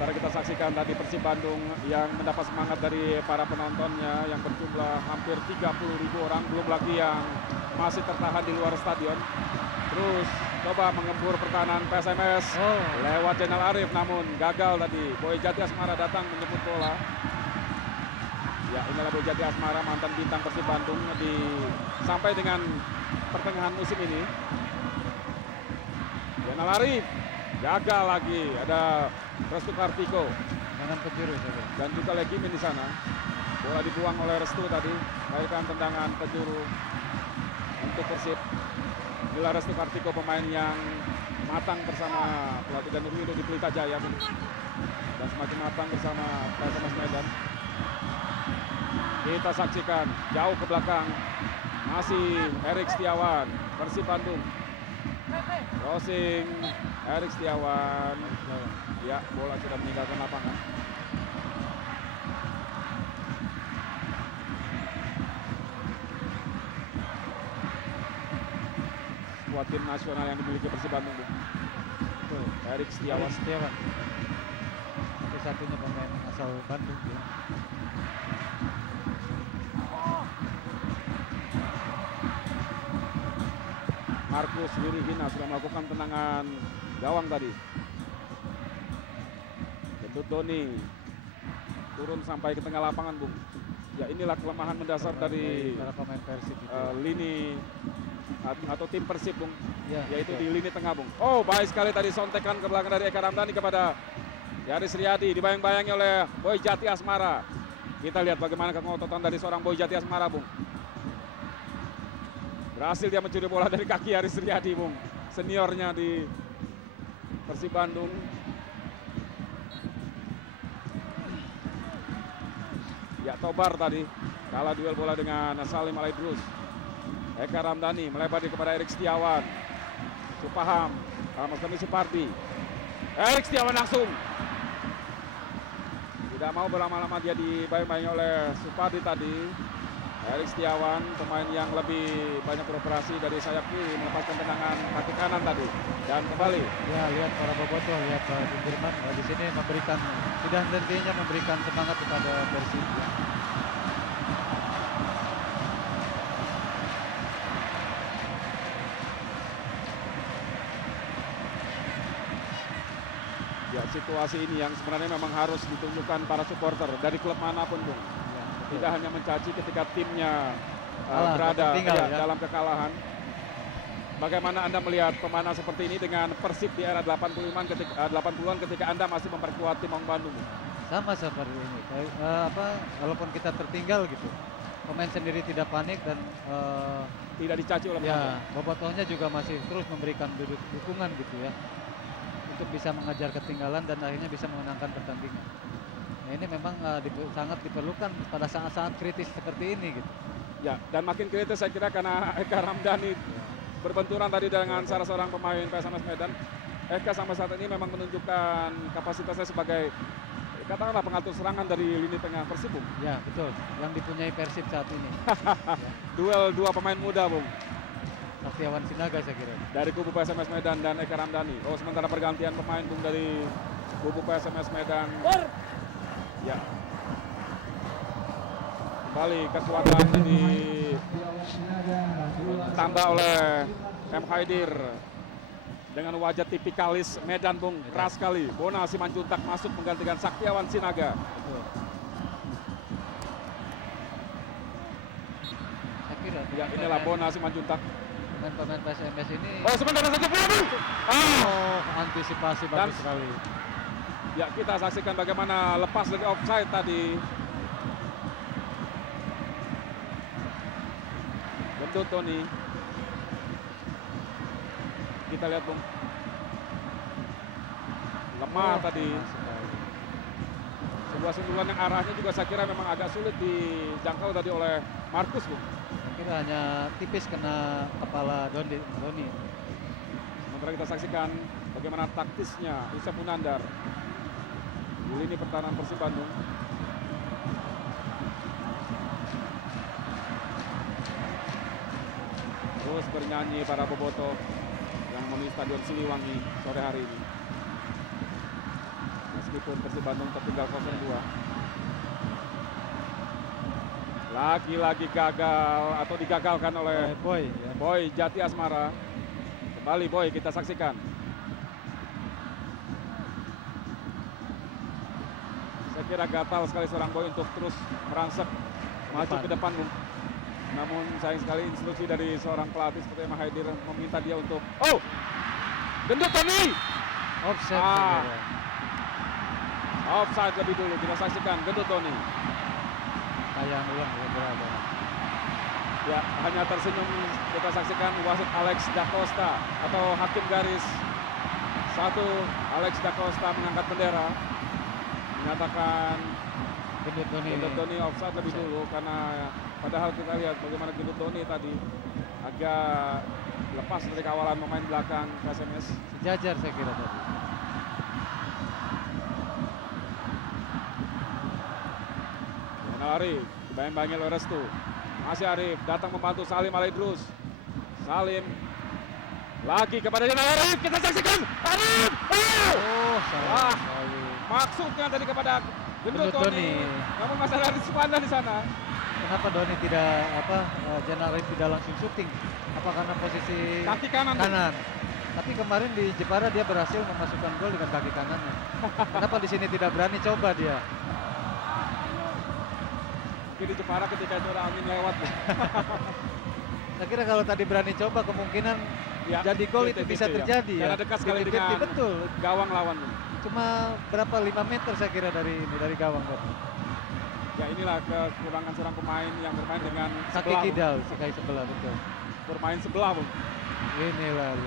Sementara kita saksikan tadi Persib Bandung yang mendapat semangat dari para penontonnya yang berjumlah hampir 30.000 orang, belum lagi yang masih tertahan di luar stadion. Terus coba mengembur pertahanan PSMS lewat Zainal Arif, namun gagal tadi. Boy Jati Asmara datang menjemput bola. Ya, inilah Boy Jati Asmara, mantan bintang Persib Bandung sampai dengan pertengahan musim ini. Zainal Arif gagal lagi, ada Restu Kartiko Dengan penjuru saja. dan juga Legimin di sana. Bola dibuang oleh Restu tadi, melahirkan tendangan penjuru untuk Persib. Inilah Restu Kartiko, pemain yang matang bersama pelatih Danur Wido di Pelita Jaya dan semakin matang bersama PSMS Medan. Kita saksikan jauh ke belakang masih Erik Setiawan, Persib Bandung. Crossing Erik Setiawan. Ya, bola sudah meninggalkan lapangan. Skuad tim nasional yang dimiliki Persib Bandung. Betul. Erik Setiawan. Setiawan. Satu-satunya pemain asal Bandung ya. Markus Wirihina sudah melakukan tendangan gawang tadi. Gendut Doni turun sampai ke tengah lapangan, Bung. Ya, inilah kelemahan mendasar dari para pemain Persib itu. lini atau tim Persib, Bung. Ya, Yaitu betul. di lini tengah, Bung. Oh, baik sekali tadi sontekan ke belakang dari Eka Ramdhani kepada Yaris Riyadi, dibayang-bayangi oleh Boy Jati Asmara. Kita lihat bagaimana kengototan dari seorang Boy Jati Asmara, Bung. Berhasil dia mencuri bola dari kaki Yaris Riyadi, Bung. Seniornya di Persib Bandung. Ya, Tobar tadi kalah duel bola dengan Salim Alaidrus. Eka Ramdhani melebar kepada Erik Setiawan. Supaham, maksudnya Supardi. Erik Setiawan langsung. Tidak mau berlama-lama, dia dibayang-bayangi oleh Supardi tadi. Erik Setiawan, pemain yang lebih banyak beroperasi dari sayap kiri, melepaskan tendangan kaki kanan tadi. Dan kembali. Ya, lihat para bobotoh, lihat Sudirman di sini memberikan, sudah hentinya memberikan semangat kepada Persib. Ya. Ya, situasi ini yang sebenarnya memang harus ditunjukkan para supporter dari klub manapun, Bung. Ya, betul. Tidak hanya mencaci ketika timnya Kalah, berada tertinggal, ya. dalam kekalahan. Bagaimana Anda melihat pemanas seperti ini dengan Persib di era 80-an ketika Anda masih memperkuat tim Maung Bandung? Sama seperti ini. Walaupun kita tertinggal gitu, pemain sendiri tidak panik dan Tidak dicaci oleh ya bobotohnya juga masih terus memberikan dukungan gitu ya, untuk bisa mengajar ketinggalan dan akhirnya bisa memenangkan pertandingan. Nah, ini memang sangat diperlukan pada saat-saat kritis seperti ini gitu. Ya, dan makin kritis saya kira karena Eka Ramdhani berbenturan tadi dengan salah seorang pemain PSMS Medan. Eka sampai saat ini memang menunjukkan kapasitasnya sebagai katakanlah pengatur serangan dari lini tengah Persib, Bung. Ya, betul. Yang dipunyai Persib saat ini. Duel dua pemain muda, Bung. Sastiawan Sinaga saya kira. Dari kubu PSMS Medan dan Eka Ramdhani. Oh, sementara pergantian pemain, Bung, dari kubu PSMS Medan. Ya. Kembali kekuatan ditambah oleh M. Haidir dengan wajah tipikalis Medan, Bung, keras sekali. Bona Simanjuntak masuk menggantikan Saktiawan Sinaga. Betul. Saya kira Ya, inilah Bona Simanjuntak. pemain PSMS ini. Oh, sebentar saja, Bung. Oh, antisipasi bagus sekali. Ya, kita saksikan bagaimana lepas dari offside tadi. Gendut Tony. Kita lihat, Bung. Lemah tadi. Sebuah sundulan yang arahnya juga saya kira memang agak sulit dijangkau tadi oleh Markus, Bung. Saya kira hanya tipis kena kepala Doni. Sementara kita saksikan bagaimana taktisnya Yusuf Munandar di lini pertahanan Persib Bandung. Terus bernyanyi para bobotoh yang memenuhi Stadion Siliwangi sore hari ini. Meskipun Persib Bandung tertinggal 0-2. Lagi-lagi gagal atau digagalkan oleh Boy Jati Asmara. Kembali Boy kita saksikan. Saya kira gatal sekali seorang Boy untuk terus merangsek maju ke depan, Bung. Namun sayang sekali instruksi dari seorang pelatih seperti Mahaidir meminta dia untuk gendut Tony. Offside. Offside lebih dulu kita saksikan gendut Tony. Tayang ulang ya berapa. Ya, hanya tersenyum kita saksikan wasit Alex Da Costa atau hakim garis 1 Alex Da Costa mengangkat bendera menyatakan Gendut Tony offside lebih dulu karena padahal kita lihat bagaimana Gendut Tony tadi agak lepas dari kawalan pemain belakang PSMS. Sejajar saya kira tadi. Arif dibayang-bayangi oleh Restu. Masih Arif datang membantu Salim Alaidrus. Salim lagi kepada Zainal Arif. Kita saksikan Arif. Oh, salah sekali. Maksudnya tadi kepada Gendut Tony. Namun masalah Rizwana di sana. Kenapa Doni tidak Zainal Arif tidak langsung syuting? Apa karena posisi Kaki kanan. Tapi kemarin di Jepara dia berhasil memasukkan gol dengan kaki kanannya. Kenapa di sini tidak berani coba dia? Di Jepara ketika itu ada angin lewat. Saya kira kalau tadi berani coba kemungkinan Ya, jadi gol itu bisa terjadi ya. Karena dekat sekali dengan betul. gawang lawan. Cuma berapa 5 meter saya kira dari gawang tadi. Ya inilah kekurangan seorang pemain yang bermain dengan kaki kidal, kaki sebelah betul. Bermain sebelah, Bung. Inilah.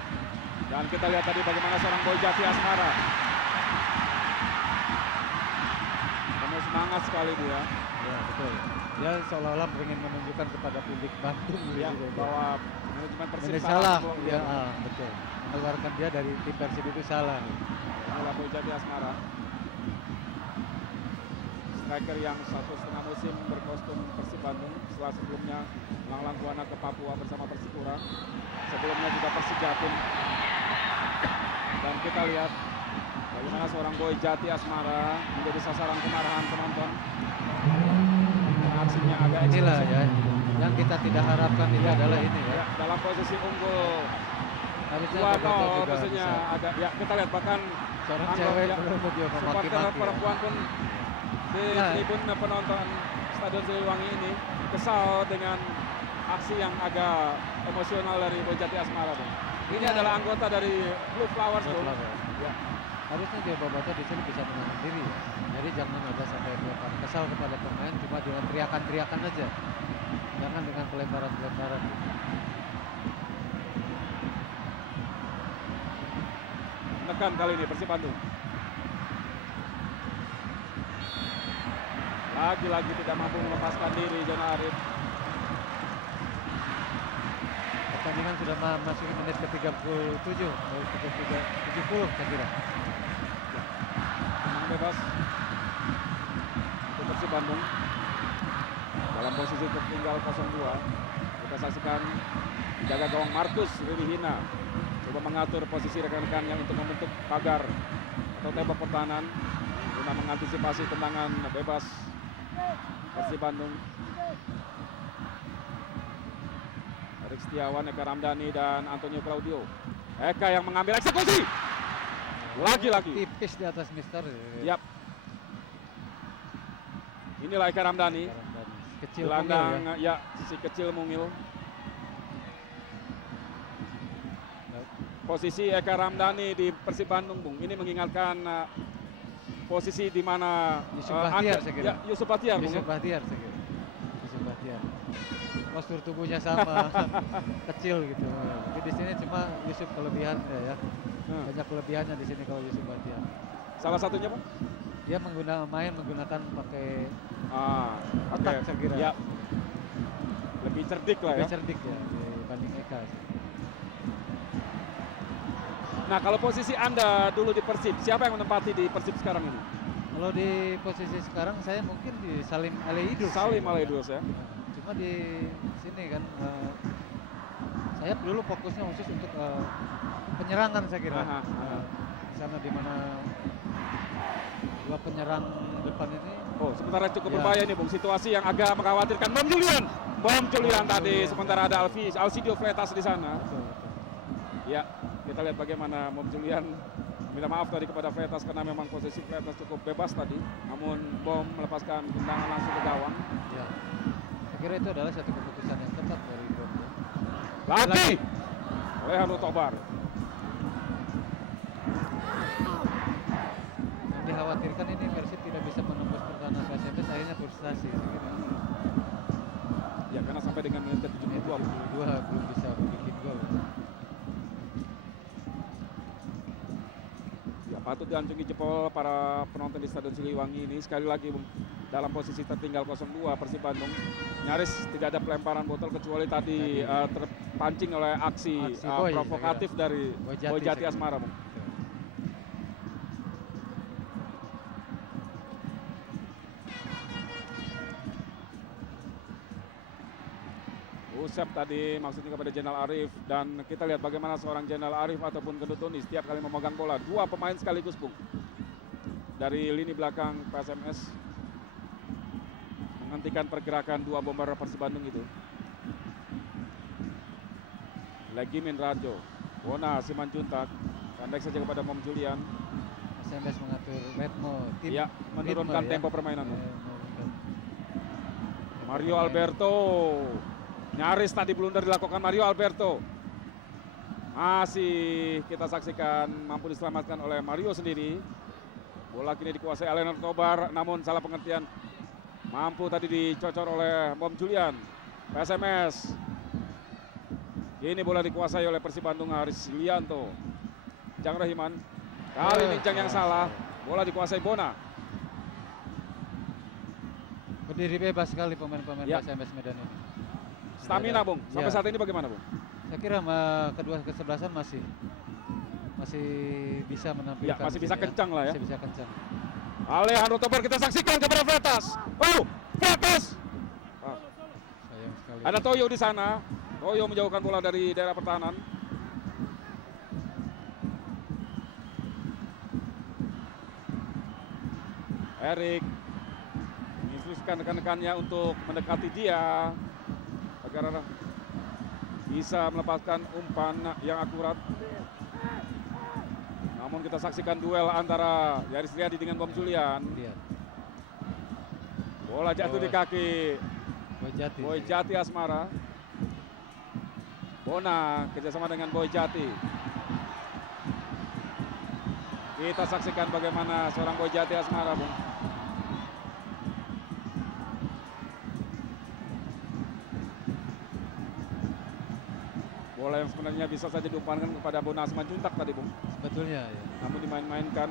Dan kita lihat tadi bagaimana seorang Boy Jati Asmara. Penuh semangat sekali dia. Ya betul. Dia seolah-olah ingin menunjukkan kepada publik Bandung ya, bahwa manajemen Persib salah. Ya, betul. Mengeluarkan dia dari tim Persib itu salah. Inilah Boy Jati Asmara. Striker yang 1,5 musim berkostum Persib Bandung setelah sebelumnya melanglang buana ke Papua bersama Persipura. Sebelumnya juga Persib Jatim. Dan kita lihat bagaimana seorang Boy Jati Asmara menjadi sasaran kemarahan penonton. Aksinya agak inilah ya yang kita tidak harapkan itu adalah ini ya. Dalam posisi unggul harusnya 2-0 maksudnya ada ya kita lihat bahkan seorang cewek supporter perempuan pun di tribun penonton Stadion Siliwangi ini kesal dengan aksi yang agak emosional dari Boy Jati Asmara. Ini adalah anggota dari Blue Flowers. Ya. Harusnya dia Bobotoh di sini bisa menahan diri ya. Jadi jangan ada sampai kesal kepada pemain cuma dengan teriakan-teriakan aja. Jangan dengan pelemparan-pelemparan. Menekan kali ini Persib Bandung. Lagi-lagi tidak mampu melepaskan diri Zainal Arif. Pertandingan sudah masuk menit ke-37, 70 saya kira. Tenang bebas untuk Persib Bandung dalam posisi tertinggal 0-2. Kita saksikan jaga gawang Markus Ririhina coba mengatur posisi rekan-rekannya untuk membentuk pagar atau tembok pertahanan guna mengantisipasi tendangan bebas Persib Bandung. Erik Setiawan, Eka Ramdhani dan Antonio Claudio. Eka yang mengambil eksekusi. Lagi-lagi. Tipis di atas Mister. Yap. Inilah Eka Ramdhani. Kecil Gelandang mungil ya, si kecil mungil. Posisi Eka Ramdhani di Persib Bandung, Bung. Ini mengingatkan posisi di mana Yusuf Bahtiar, saya kira. Ya, Yusuf Bahtiar, Bung. Yusuf Bahtiar saya kira. Yusuf Bahtiar. Postur tubuhnya sama, kecil gitu. Tapi di sini cuma Yusuf kelebihan ya. Banyak kelebihannya di sini kalau Yusuf Bahtiar. Salah satunya, Bung? Dia menggunakan pakai otak, saya kira. Ya. Lebih cerdik lah ya. Lebih cerdik ya dibanding Eka. Nah, kalau posisi Anda dulu di Persib, siapa yang menempati di Persib sekarang ini? Kalau di posisi sekarang saya mungkin di Salim Alaidrus. Salim Alaidrus ya. Cuma di sini kan saya dulu fokusnya khusus untuk penyerangan saya kira. Di sana di mana dua penyerang depan ini. Oh, sementara cukup Ya. berbahaya nih, Bung. Situasi yang agak mengkhawatirkan. Bom Julian tadi, sementara ada Alcidio Fleitas di sana. Betul. Ya, kita lihat bagaimana Bom Julian minta maaf tadi kepada Fleitas karena memang posisi Fleitas cukup bebas tadi. Namun Bom melepaskan tendangan langsung ke gawang. Ya. Saya kira itu adalah satu keputusan yang tepat dari Bom. Lagi oleh Hanu Tobar. Yang dikhawatirkan ini Persib tidak bisa menembus pertahanan PSMS, akhirnya frustasi. Saya kira. Ya, karena sampai dengan menit ke-72. Dua belum bisa bikin gol. Ya, patut diacungi jempol para penonton di Stadion Siliwangi ini. Sekali lagi, Bung, dalam posisi tertinggal 0-2 Persib Bandung. Nyaris tidak ada pelemparan botol kecuali tadi terpancing oleh aksi Boy, provokatif dari Boy Jati Asmara, Bung. Usep tadi maksudnya kepada Zainal Arif, dan kita lihat bagaimana seorang Zainal Arif ataupun Gendut Tuni setiap kali memegang bola, dua pemain sekaligus, Bung, dari lini belakang PSMS menghentikan pergerakan dua bomber Persib Bandung itu. Legimin Rajo, Bona Simanjuntak, pendek saja kepada Mom Julian. PSMS mengatur ritme tim. Ya, menurunkan tempo permainan. Mario Pemain. Alberto, nyaris tadi blunder dilakukan Mario Alberto. Masih kita saksikan mampu diselamatkan oleh Mario sendiri. Bola kini dikuasai oleh Tobar, namun salah pengertian. Mampu tadi dicocor oleh Mom Julian. PSMS. Ini bola dikuasai oleh Persib Bandung, Haris Lianto. Jang Rahiman. Kali ini Jang yang salah. Bola dikuasai Bona. Berdiri bebas sekali pemain-pemain Ya. PSMS Medan ini. Stamina, Bung. Sampai Ya. saat ini bagaimana, Bung? Saya kira kedua kesebelasan masih bisa menampilkan. Ya, masih di bisa sini, kencang lah ya. Masih bisa kencang. Alejandro Tobar kita saksikan kepada Fleitas. Fleitas. Sayang sekali. Ada Toyo di sana. Toyo menjauhkan bola dari daerah pertahanan. Erik menginstruksikan rekan-rekannya untuk mendekati dia agar bisa melepaskan umpan yang akurat. Namun kita saksikan duel antara Yaris Riyadi dengan Bom Julian. Lihat. Bola jatuh di kaki Boy Jati. Boy Jati Asmara. Bona kerjasama dengan Boy Jati. Kita saksikan bagaimana seorang Boy Jati Asmara, Bung. Bola yang sebenarnya bisa saja diumpankan kepada Bona Simanjuntak tadi, Bung. Sebetulnya ya. Namun dimain-mainkan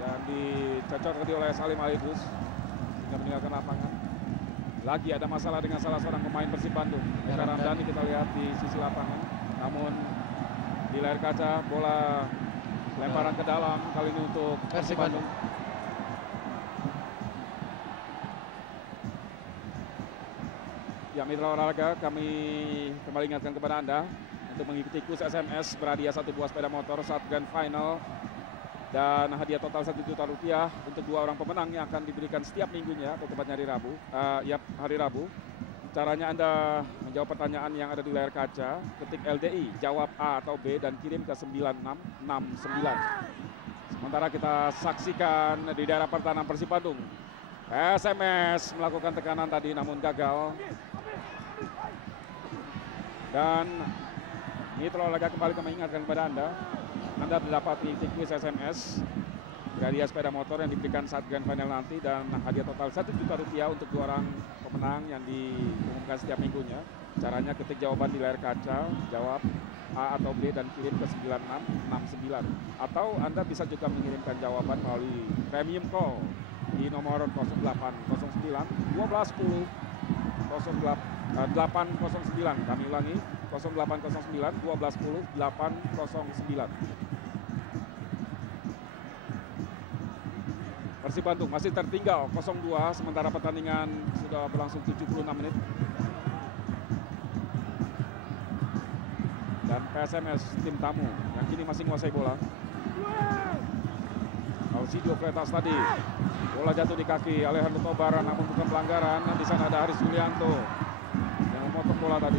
dan dicocok tadi oleh Salim Alaidrus. sudah meninggalkan lapangan. Lagi ada masalah dengan salah seorang pemain Persib Bandung. Eka Ramdhani kita lihat di sisi lapangan. Namun di layar kaca bola lemparan ke dalam kali ini untuk Persib Bandung. Ya, mitra olahraga, kami kembali ingatkan kepada Anda untuk mengikuti kuis SMS berhadiah 1 buah sepeda motor saat grand final dan hadiah total 1 juta rupiah untuk 2 orang pemenang yang akan diberikan setiap minggunya atau tepatnya hari Rabu. Hari Rabu. Caranya Anda menjawab pertanyaan yang ada di layar kaca, ketik LDI, jawab A atau B dan kirim ke 9669. Sementara kita saksikan di daerah pertahanan Persib Bandung. SMS melakukan tekanan tadi namun gagal. Dan mitra olahraga kembali kami ingatkan kepada Anda dapat mengikuti kuis SMS hadiah sepeda motor yang diberikan saat grand final nanti dan hadiah total 1 juta rupiah untuk 2 orang pemenang yang diumumkan setiap minggunya. Caranya ketik jawaban di layar kaca, jawab A atau B dan kirim ke 9669. Atau Anda bisa juga mengirimkan jawaban melalui premium call di nomor 0809 1210 809. Kami ulangi 0809 1210 809. Persib Bandung masih tertinggal 0-2 sementara pertandingan sudah berlangsung 76 menit. Dan PSMS tim tamu yang kini masih menguasai bola. Alcidio Freitas tadi bola jatuh di kaki Alejandro Tobar namun bukan pelanggaran. Di sana ada Haris Yulianto yang memotong bola tadi.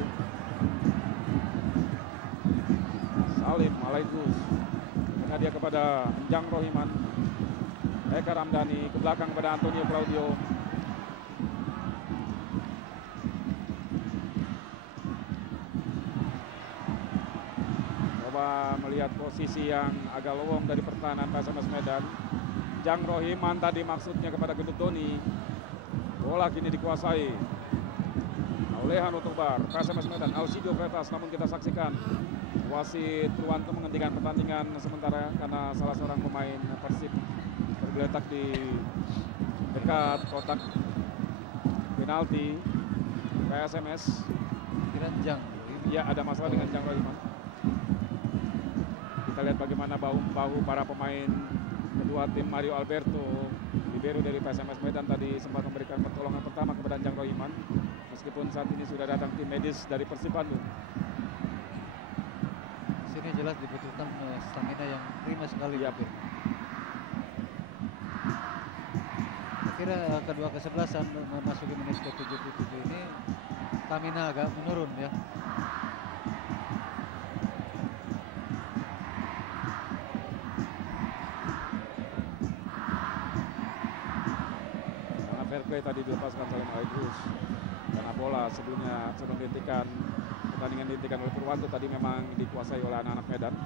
Salim Alaidrus dengan dia kepada Enjang Rohiman. Eka Ramdhani ke belakang kepada Antonio Claudio. Coba melihat posisi yang agak lowong dari pertahanan PSMS Medan. Jang Rohiman tadi maksudnya kepada Gendut Doni. Bola kini dikuasai oleh Hanu Tobar. PSMS Medan, Alcidio Freitas, namun kita saksikan wasit Purwanto menghentikan pertandingan sementara karena salah seorang pemain Persib tergeletak di dekat kotak penalti PSMS. Jang. Ya, ada masalah dengan Jang Rohiman. Kita lihat bagaimana bahu para pemain kedua tim. Mario Alberto libero dari PSMS Medan tadi sempat memberikan pertolongan pertama kepada Jang Rohiman meskipun saat ini sudah datang tim medis dari Persib Bandung. Sini jelas dibutuhkan stamina yang prima sekali. Ya. Kira kedua kesebelasan memasuki menit ke-77 ini stamina agak menurun ya. Karena fair play tadi dilepaskan Salim Alaidrus karena bola sebelumnya sebelum dihentikan pertandingan dihentikan oleh Purwanto tadi memang dikuasai oleh anak-anak Medan.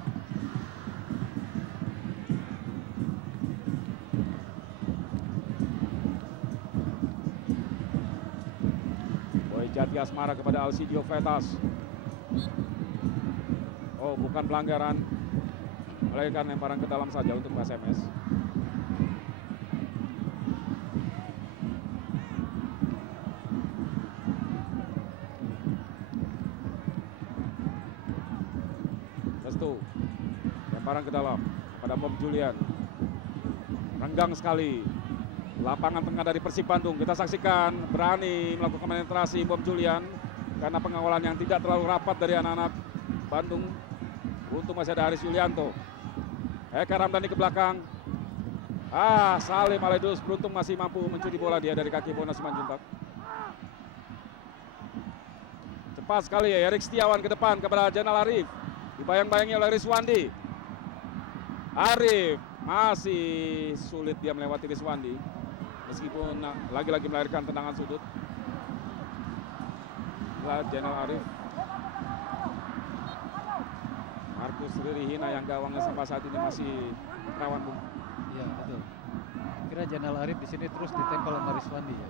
Jati Asmara kepada Alcidio Freitas. Oh, bukan pelanggaran, melainkan lemparan ke dalam saja untuk PSMS. Restu, lemparan ke dalam pada Bob Julian. Renggang sekali lapangan tengah dari Persib Bandung. Kita saksikan berani melakukan penetrasi Bom Julian karena pengawalan yang tidak terlalu rapat dari anak-anak Bandung. Untung masih ada Haris Yulianto. Eka Ramdhani ke belakang. Salim Alaidrus beruntung masih mampu mencuri bola dia dari kaki Bona Simanjuntak. Cepat sekali ya Erik Setiawan ke depan kepada Jainal Arif. Dibayang-bayangi oleh Rizwandi. Arif masih sulit dia melewati Rizwandi. Meskipun lagi-lagi melahirkan tendangan sudut. Jainal Arif. Markus Ririhina yang gawangnya sampai saat ini masih rawan, Bung. Iya, betul. Kira Jainal Arif di sini terus ditempel sama Rizwandi ya.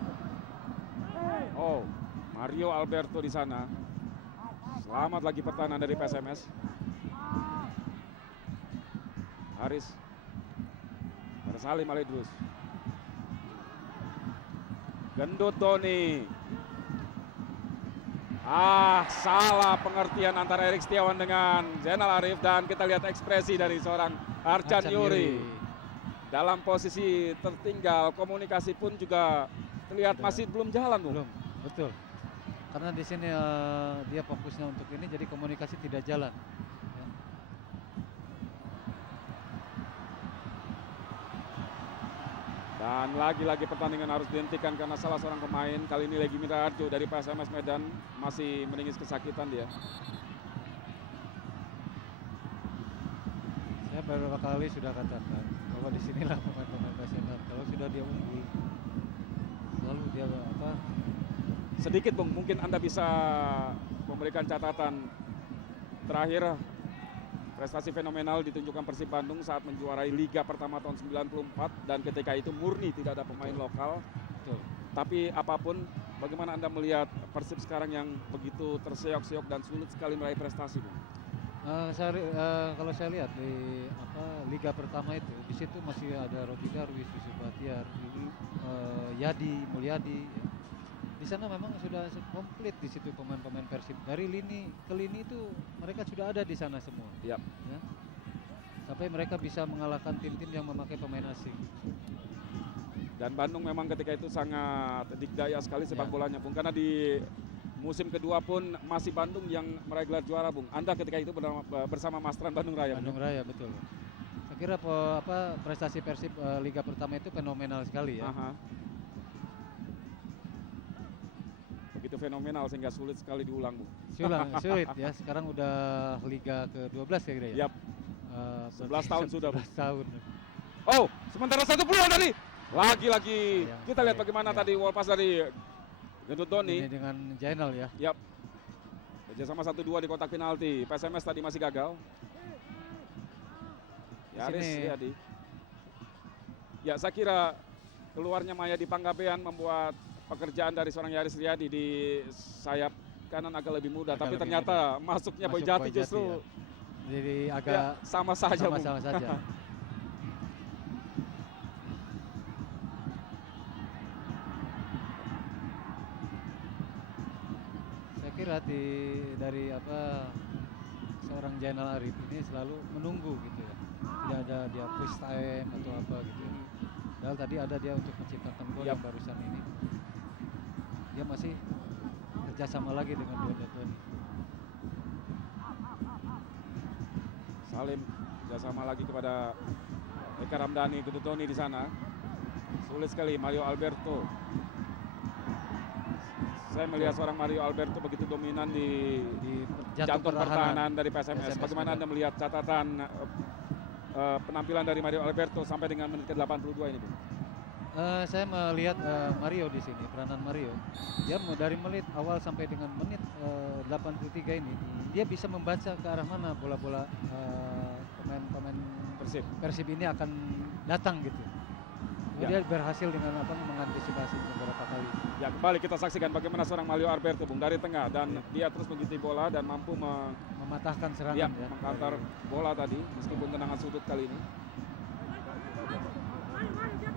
Oh, Mario Alberto di sana. Selamat lagi pertahanan dari PSMS. Haris pada Salim Alaidrus. Gendut Doni. Salah pengertian antara Erik Setiawan dengan Zainal Arif, dan kita lihat ekspresi dari seorang Arcan Yuri. Dalam posisi tertinggal, komunikasi pun juga terlihat masih belum jalan, Bung. Belum, betul. Karena di sini dia fokusnya untuk ini, jadi komunikasi tidak jalan. Ya. Dan lagi-lagi pertandingan harus dihentikan karena salah seorang pemain, kali ini Legi Mirarjo dari PSMS Medan, masih menangis kesakitan dia. Saya beberapa kali sudah katakan bahwa di sinilah pemain-pemain PSMS kalau sudah dia unggul, lalu dia Sedikit Bung, mungkin Anda bisa memberikan catatan terakhir prestasi fenomenal ditunjukkan Persib Bandung saat menjuarai Liga pertama tahun 94, dan ketika itu murni tidak ada pemain lokal. Betul. Tapi apapun, bagaimana Anda melihat Persib sekarang yang begitu terseok-seok dan sulit sekali meraih prestasi, Bung? Kalau saya lihat di Liga pertama itu, di situ masih ada Robi Darwis, Yusuf Bahtiar, Yadi Mulyadi. Ya. Di sana memang sudah komplit di situ pemain-pemain Persib. Dari lini ke lini itu mereka sudah ada di sana semua. Yap. Ya. Sampai mereka bisa mengalahkan tim-tim yang memakai pemain asing. Dan Bandung memang ketika itu sangat dikdaya sekali sepak Ya. bolanya, Bung. Karena di musim kedua pun masih Bandung yang meraih gelar juara, Bung. Anda ketika itu bersama Mastran Bandung Raya. Bandung Raya, betul. Saya kira prestasi Persib Liga pertama itu fenomenal sekali ya. Aha. Begitu fenomenal sehingga sulit sekali diulang, Bung. Sulit ya. Sekarang udah Liga ke-12 ya kira ya. Yap. 11 tahun sudah, Bung. 11 tahun. Oh, sementara satu peluang tadi. Lagi-lagi Ya, kita lihat bagaimana ya. tadi wall pass dari Gendut Doni. Ini dengan Jainal ya. Yap. Kerjasama 1-2 di kotak penalti. PSMS tadi masih gagal. Yaris Sini. Riyadi. Ya, saya kira keluarnya Maya di Panggabean membuat pekerjaan dari seorang Yaris Riyadi di sayap kanan agak lebih mudah. Agak Tapi lebih ternyata masuknya Boy Masuk Jati Boy Jati justru ya. Jadi ya, agak sama saja, Bung. sama-sama saja. Saya kira dari seorang Jainal Arif ini selalu menunggu gitu ya. Tidak ada dia push time atau apa gitu ya. Padahal tadi ada dia untuk menciptakan gol Yap. yang barusan ini. Dia masih kerjasama lagi dengan Gendut Doni. Salim kerjasama lagi kepada Eka Ramdhani, Gendut Doni di sana. Sulit sekali Mario Alberto. Saya melihat seorang Mario Alberto begitu dominan di jantung pertahanan dari PSMS. Bagaimana Anda melihat catatan penampilan dari Mario Alberto sampai dengan menit ke-82 ini, Bung? Saya melihat Mario di sini, peranan Mario. Dia dari menit awal sampai dengan menit 83 ini, dia bisa membaca ke arah mana bola-bola pemain-pemain Persib ini akan datang gitu. Ya. Dia berhasil dengan mengantisipasi beberapa kali. Ya, kembali kita saksikan bagaimana seorang Mario Alberto, Bung, dari tengah, dan dia terus mengikuti bola dan mampu Mematahkan serangan ya. mengkantar bola tadi meskipun tendangan sudut kali ini.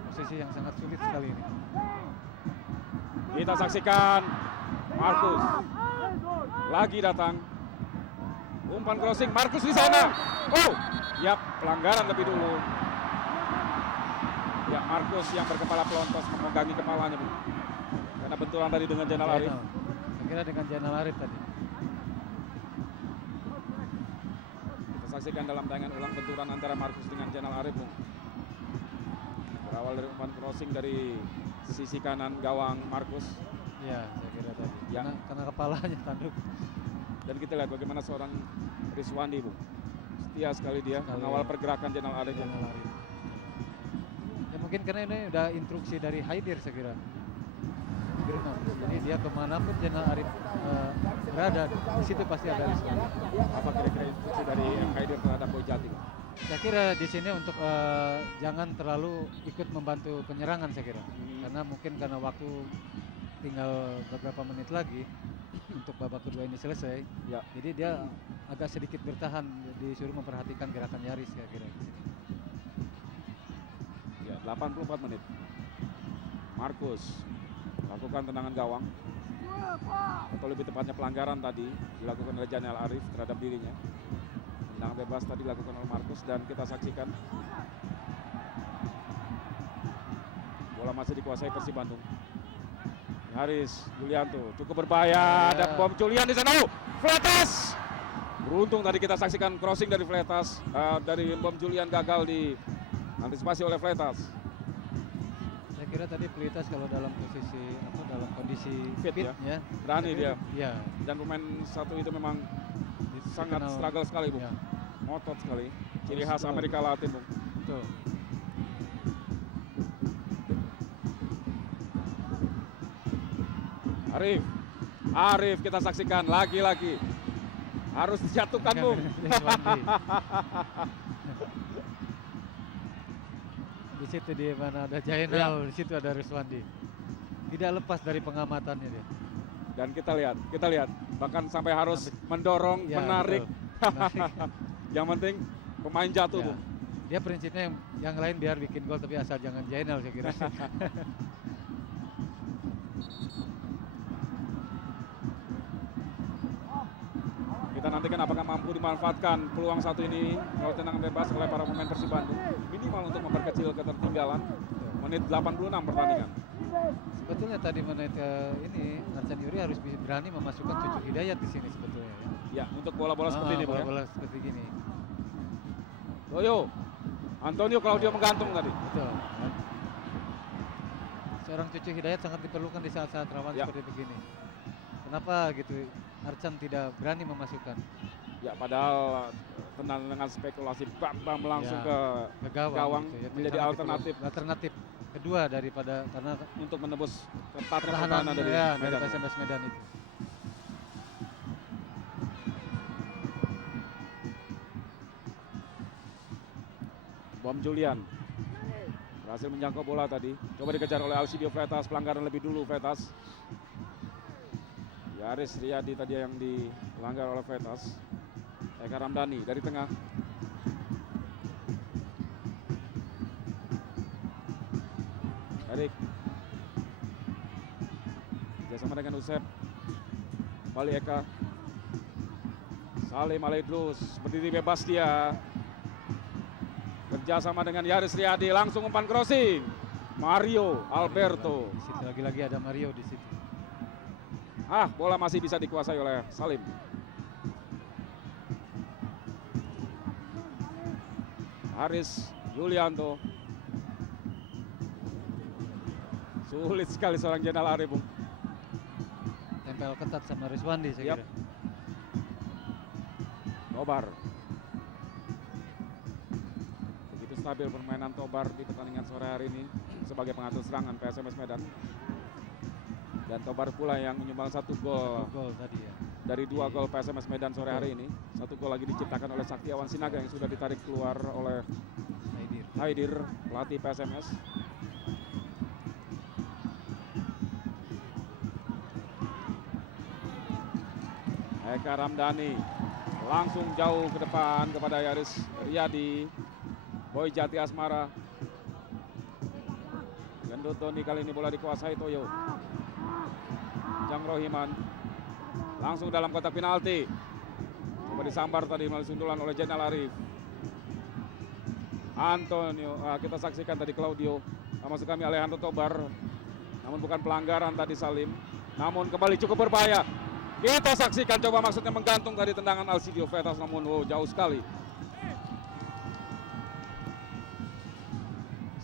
Posisi yang sangat sulit sekali ini. Kita saksikan Markus lagi datang. Umpan crossing Markus di sana. Oh, ya, pelanggaran lebih dulu. Ya, Markus yang berkepala pelontos memegangi kepalanya, Bung. Karena benturan tadi dengan Zainal Arif. Saya kira dengan Zainal Arif tadi. Kita saksikan dalam tayangan ulang benturan antara Markus dengan Zainal Arif, Bung. Berawal dari umpan crossing dari sisi kanan gawang Markus. Ya, saya kira tadi. Ya. Karena kepalanya tanduk. Dan kita lihat bagaimana seorang Rizwandi, Bung. Setia sekali dia Sekali, mengawal ya. pergerakan Zainal Arif. Zainal Arif. Ya mungkin karena ini udah instruksi dari Haidir saya kira. Jadi dia kemanapun Zainal Arif berada, di situ pasti ada Rizwandi. Apa kira-kira instruksi dari Haidir terhadap Boy Jati, Bung? Saya kira di sini untuk jangan terlalu ikut membantu penyerangan saya kira. Karena mungkin karena waktu tinggal beberapa menit lagi untuk babak kedua ini selesai. Ya. Jadi dia agak sedikit bertahan, disuruh memperhatikan gerakan Yaris saya kira. Ya, 84 menit. Markus lakukan tendangan gawang. Atau lebih tepatnya pelanggaran tadi dilakukan oleh Janel Arif terhadap dirinya. Tendangan bebas tadi dilakukan oleh Markus dan kita saksikan bola masih dikuasai Persib Bandung. Haris Julianto cukup berbahaya dan bom Julian di sana. Fletas. Beruntung tadi kita saksikan crossing dari Fletas, dari bom Julian gagal diantisipasi oleh Fletas. Saya kira tadi Fletas kalau dalam posisi dalam kondisi Fit ya. Berani dia. Ya. Dan pemain satu itu memang sangat struggle sekali, Bung. Ya. Ngotot sekali. Ciri khas Amerika Latin, Bung. Betul. Arif kita saksikan lagi-lagi harus dijatuhkan, Bung. Di situ di mana ada Jainal, di situ ada Ruswandi. Tidak lepas dari pengamatannya dia. Dan kita lihat bahkan sampai harus mendorong, ya, menarik. Yang penting pemain jatuh, ya. Bung. Dia prinsipnya yang lain biar bikin gol tapi asal jangan Jainal, saya kira. Kita nantikan apakah mampu dimanfaatkan peluang satu ini kalau tendangan bebas oleh para pemain Persib Bandung minimal untuk memperkecil ketertinggalan menit 86 pertandingan. Sebetulnya tadi menit ini Arcan Yuri harus berani memasukkan Cucu Hidayat di sini sebetulnya. Ya, untuk bola-bola seperti ini, bola-bola seperti gini. Toyo, Antonio Claudio menggantung tadi. Betul. Seorang Cucu Hidayat sangat diperlukan di saat-saat rawan seperti begini. Kenapa gitu Arcan tidak berani memasukkan? Ya, padahal tendangan spekulasi bam langsung ke gawang gitu, ya. menjadi alternatif kedua daripada karena untuk menembus pertahanan dari PSMS Medan itu. Bom Julian berhasil menjangkau bola tadi. Coba dikejar oleh Alcidio Fletas, pelanggaran lebih dulu Fletas. Haris Riyadi tadi yang dilanggar oleh Fletas. Eka Ramdhani dari tengah. Erik. Bersama dengan Usep. Kembali Eka. Salim Alaidrus berdiri bebas dia. Kerjasama dengan Haris Riyadi, langsung umpan crossing. Mario Alberto. Di situ lagi-lagi ada Mario di situ. Bola masih bisa dikuasai oleh Salim. Haris Julianto. Sulit sekali seorang Jenal Arif, Bung. Tempel ketat sama Rizwandi saya kira. Tobar. Begitu stabil permainan Tobar di pertandingan sore hari ini sebagai pengatur serangan PSMS Medan. Dan Tobar pula yang menyumbang satu gol tadi ya. Dari 2 gol PSMS Medan sore hari ini. Satu gol lagi diciptakan oleh Saktiawan Sinaga yang sudah ditarik keluar oleh Haidir, pelatih PSMS. Eka Ramdhani langsung jauh ke depan kepada Haris Riyadi. Boy Jati Asmara. Gendut Doni kali ini bola dikuasai Toyo. Jang Rohiman langsung dalam kotak penalti. Coba disambar tadi melalui sundulan oleh Jenal Arif. Antonio, kita saksikan tadi Claudio. Maksud kami Alejandro Tobar. Namun bukan pelanggaran tadi Salim. Namun kembali cukup berbahaya. Kita saksikan coba maksudnya menggantung tadi tendangan Alcidio Fletas, namun jauh sekali.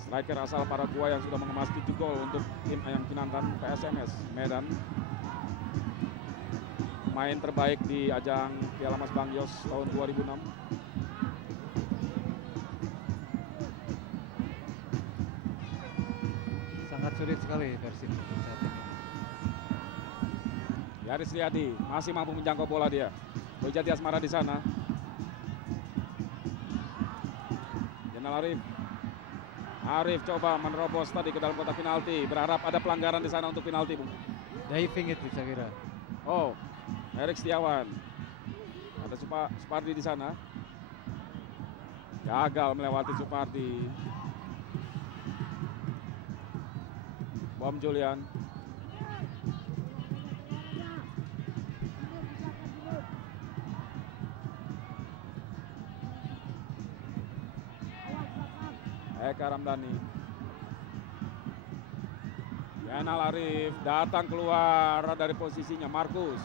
Striker asal Paraguay yang sudah mengemas 7 gol untuk tim Ayam Kinantan PSMS Medan. Main terbaik di ajang Piala Mas Bang Yos tahun 2006. Sangat sulit sekali Persib saat ini. Haris Riyadi masih mampu menjangkau bola dia. Boy Jati Asmara di sana. Jenal Arif coba menerobos tadi ke dalam kotak penalti. Berharap ada pelanggaran di sana untuk penalti, Bung. Diving itu saya kira. Erik Setiawan. Ada Supardi di sana. Gagal melewati Supardi. Bom Julian. Eka Ramdhani. Zainal Arif datang keluar dari posisinya Markus.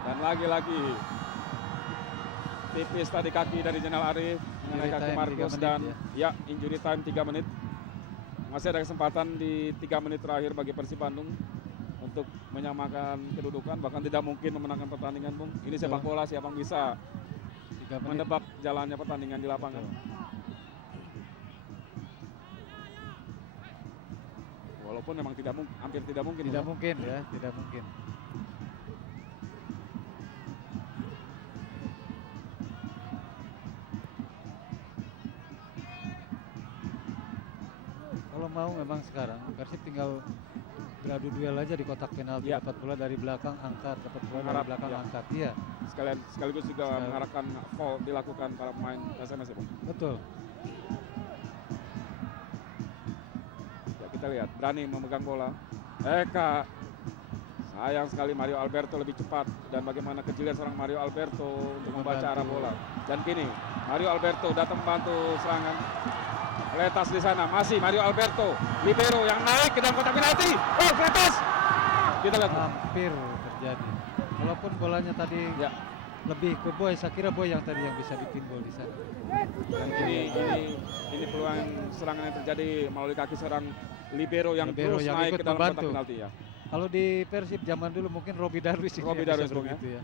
Dan lagi-lagi tipis tadi kaki dari Zainal Arif mengenai Injury kaki time Markus 3 menit dan ya injury time 3 menit. Masih ada kesempatan di 3 menit terakhir bagi Persib Bandung untuk menyamakan kedudukan, bahkan tidak mungkin memenangkan pertandingan, Bung. Ini Betul. sepak bola, siapa yang bisa 3 menit. menebak jalannya pertandingan di lapangan. Betul. Walaupun memang hampir tidak mungkin. Tidak Bung. mungkin ya, tidak mungkin. Kalau mau memang sekarang Persib tinggal beradu duel aja di kotak penalti, Ya. dapat bola dari belakang angkat, dapat bola dari Mengharap, belakang ya. angkat. Iya, Sekaligus juga Sekali- mengharapkan foul dilakukan para pemain SMS ya, Bung. betul. Ya, kita lihat berani memegang bola. Eka, sayang sekali Mario Alberto lebih cepat, dan bagaimana kejelian seorang Mario Alberto untuk membaca arah bola. Dan kini Mario Alberto datang membantu serangan. Letas di sana masih Mario Alberto, libero yang naik ke dalam kotak penalti. Oh, Letas. Kita lihat. Hampir terjadi. Walaupun bolanya tadi Ya, lebih ke Boy, saya kira Boy yang tadi yang bisa bikin gol di sana. dan ini peluang serangan yang terjadi melalui kaki seorang libero yang Libero terus yang naik ikut ke dalam kotak membantu. penalti ya. Kalau di Persib zaman dulu mungkin Robi Darwis ini Roby yang bisa Darwis, Bung, ya. begitu ya.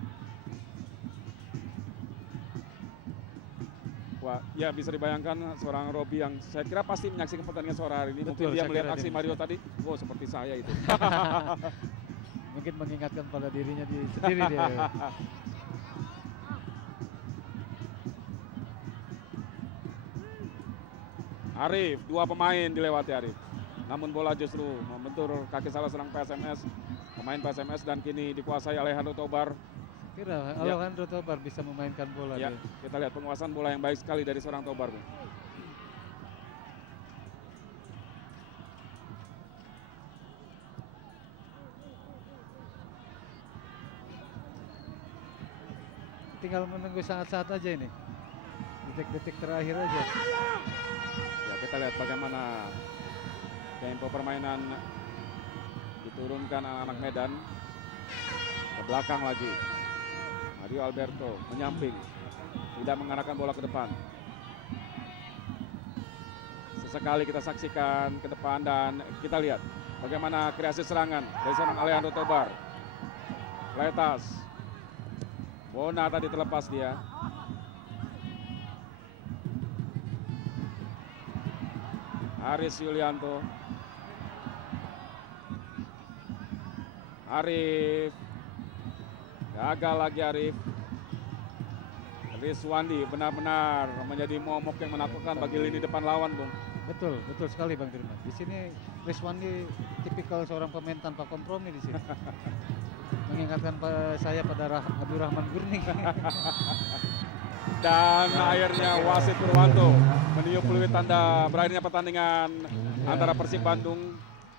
Wah, ya bisa dibayangkan seorang Robi yang saya kira pasti menyaksikan pertandingan sore hari ini. Betul, Mungkin dia saya melihat kira aksi dia Mario bisa. tadi, oh seperti saya itu. Mungkin mengingatkan pada dirinya sendiri dia. Arif, 2 pemain dilewati Arif. Namun bola justru membentur kaki salah serang PSMS, pemain PSMS, dan kini dikuasai Alejandro Tobar. Kira Alejandro Tobar bisa memainkan bola Ya, dia. kita lihat penguasaan bola yang baik sekali dari seorang Tobar, Bung. Tinggal menunggu saat-saat aja ini. Detik-detik terakhir aja. Ya, kita lihat bagaimana tempo permainan diturunkan anak-anak Medan ke belakang lagi. Mario Alberto menyamping, tidak mengarahkan bola ke depan. Sesekali kita saksikan ke depan dan kita lihat bagaimana kreasi serangan dari seorang Alejandro Tobar. Letas, Bona tadi terlepas dia. Aris Yulianto. Arif. Gagal lagi Arif. Rizwandi benar-benar menjadi momok yang menakutkan bagi lini depan lawan, Bung. Betul, betul sekali Bang Dirman. Di sini Rizwandi tipikal seorang pemain tanpa kompromi di sini. Mengingatkan saya pada Abdurrahman Gurning. Dan akhirnya wasit Purwanto meniup peluit tanda berakhirnya pertandingan antara Persib Bandung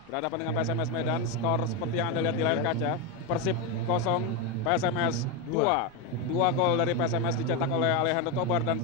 berhadapan dengan PSMS Medan. Skor seperti yang Anda lihat di layar kaca, Persib 0, PSMS 2. 2 gol dari PSMS dicetak oleh Alejandro Tobar dan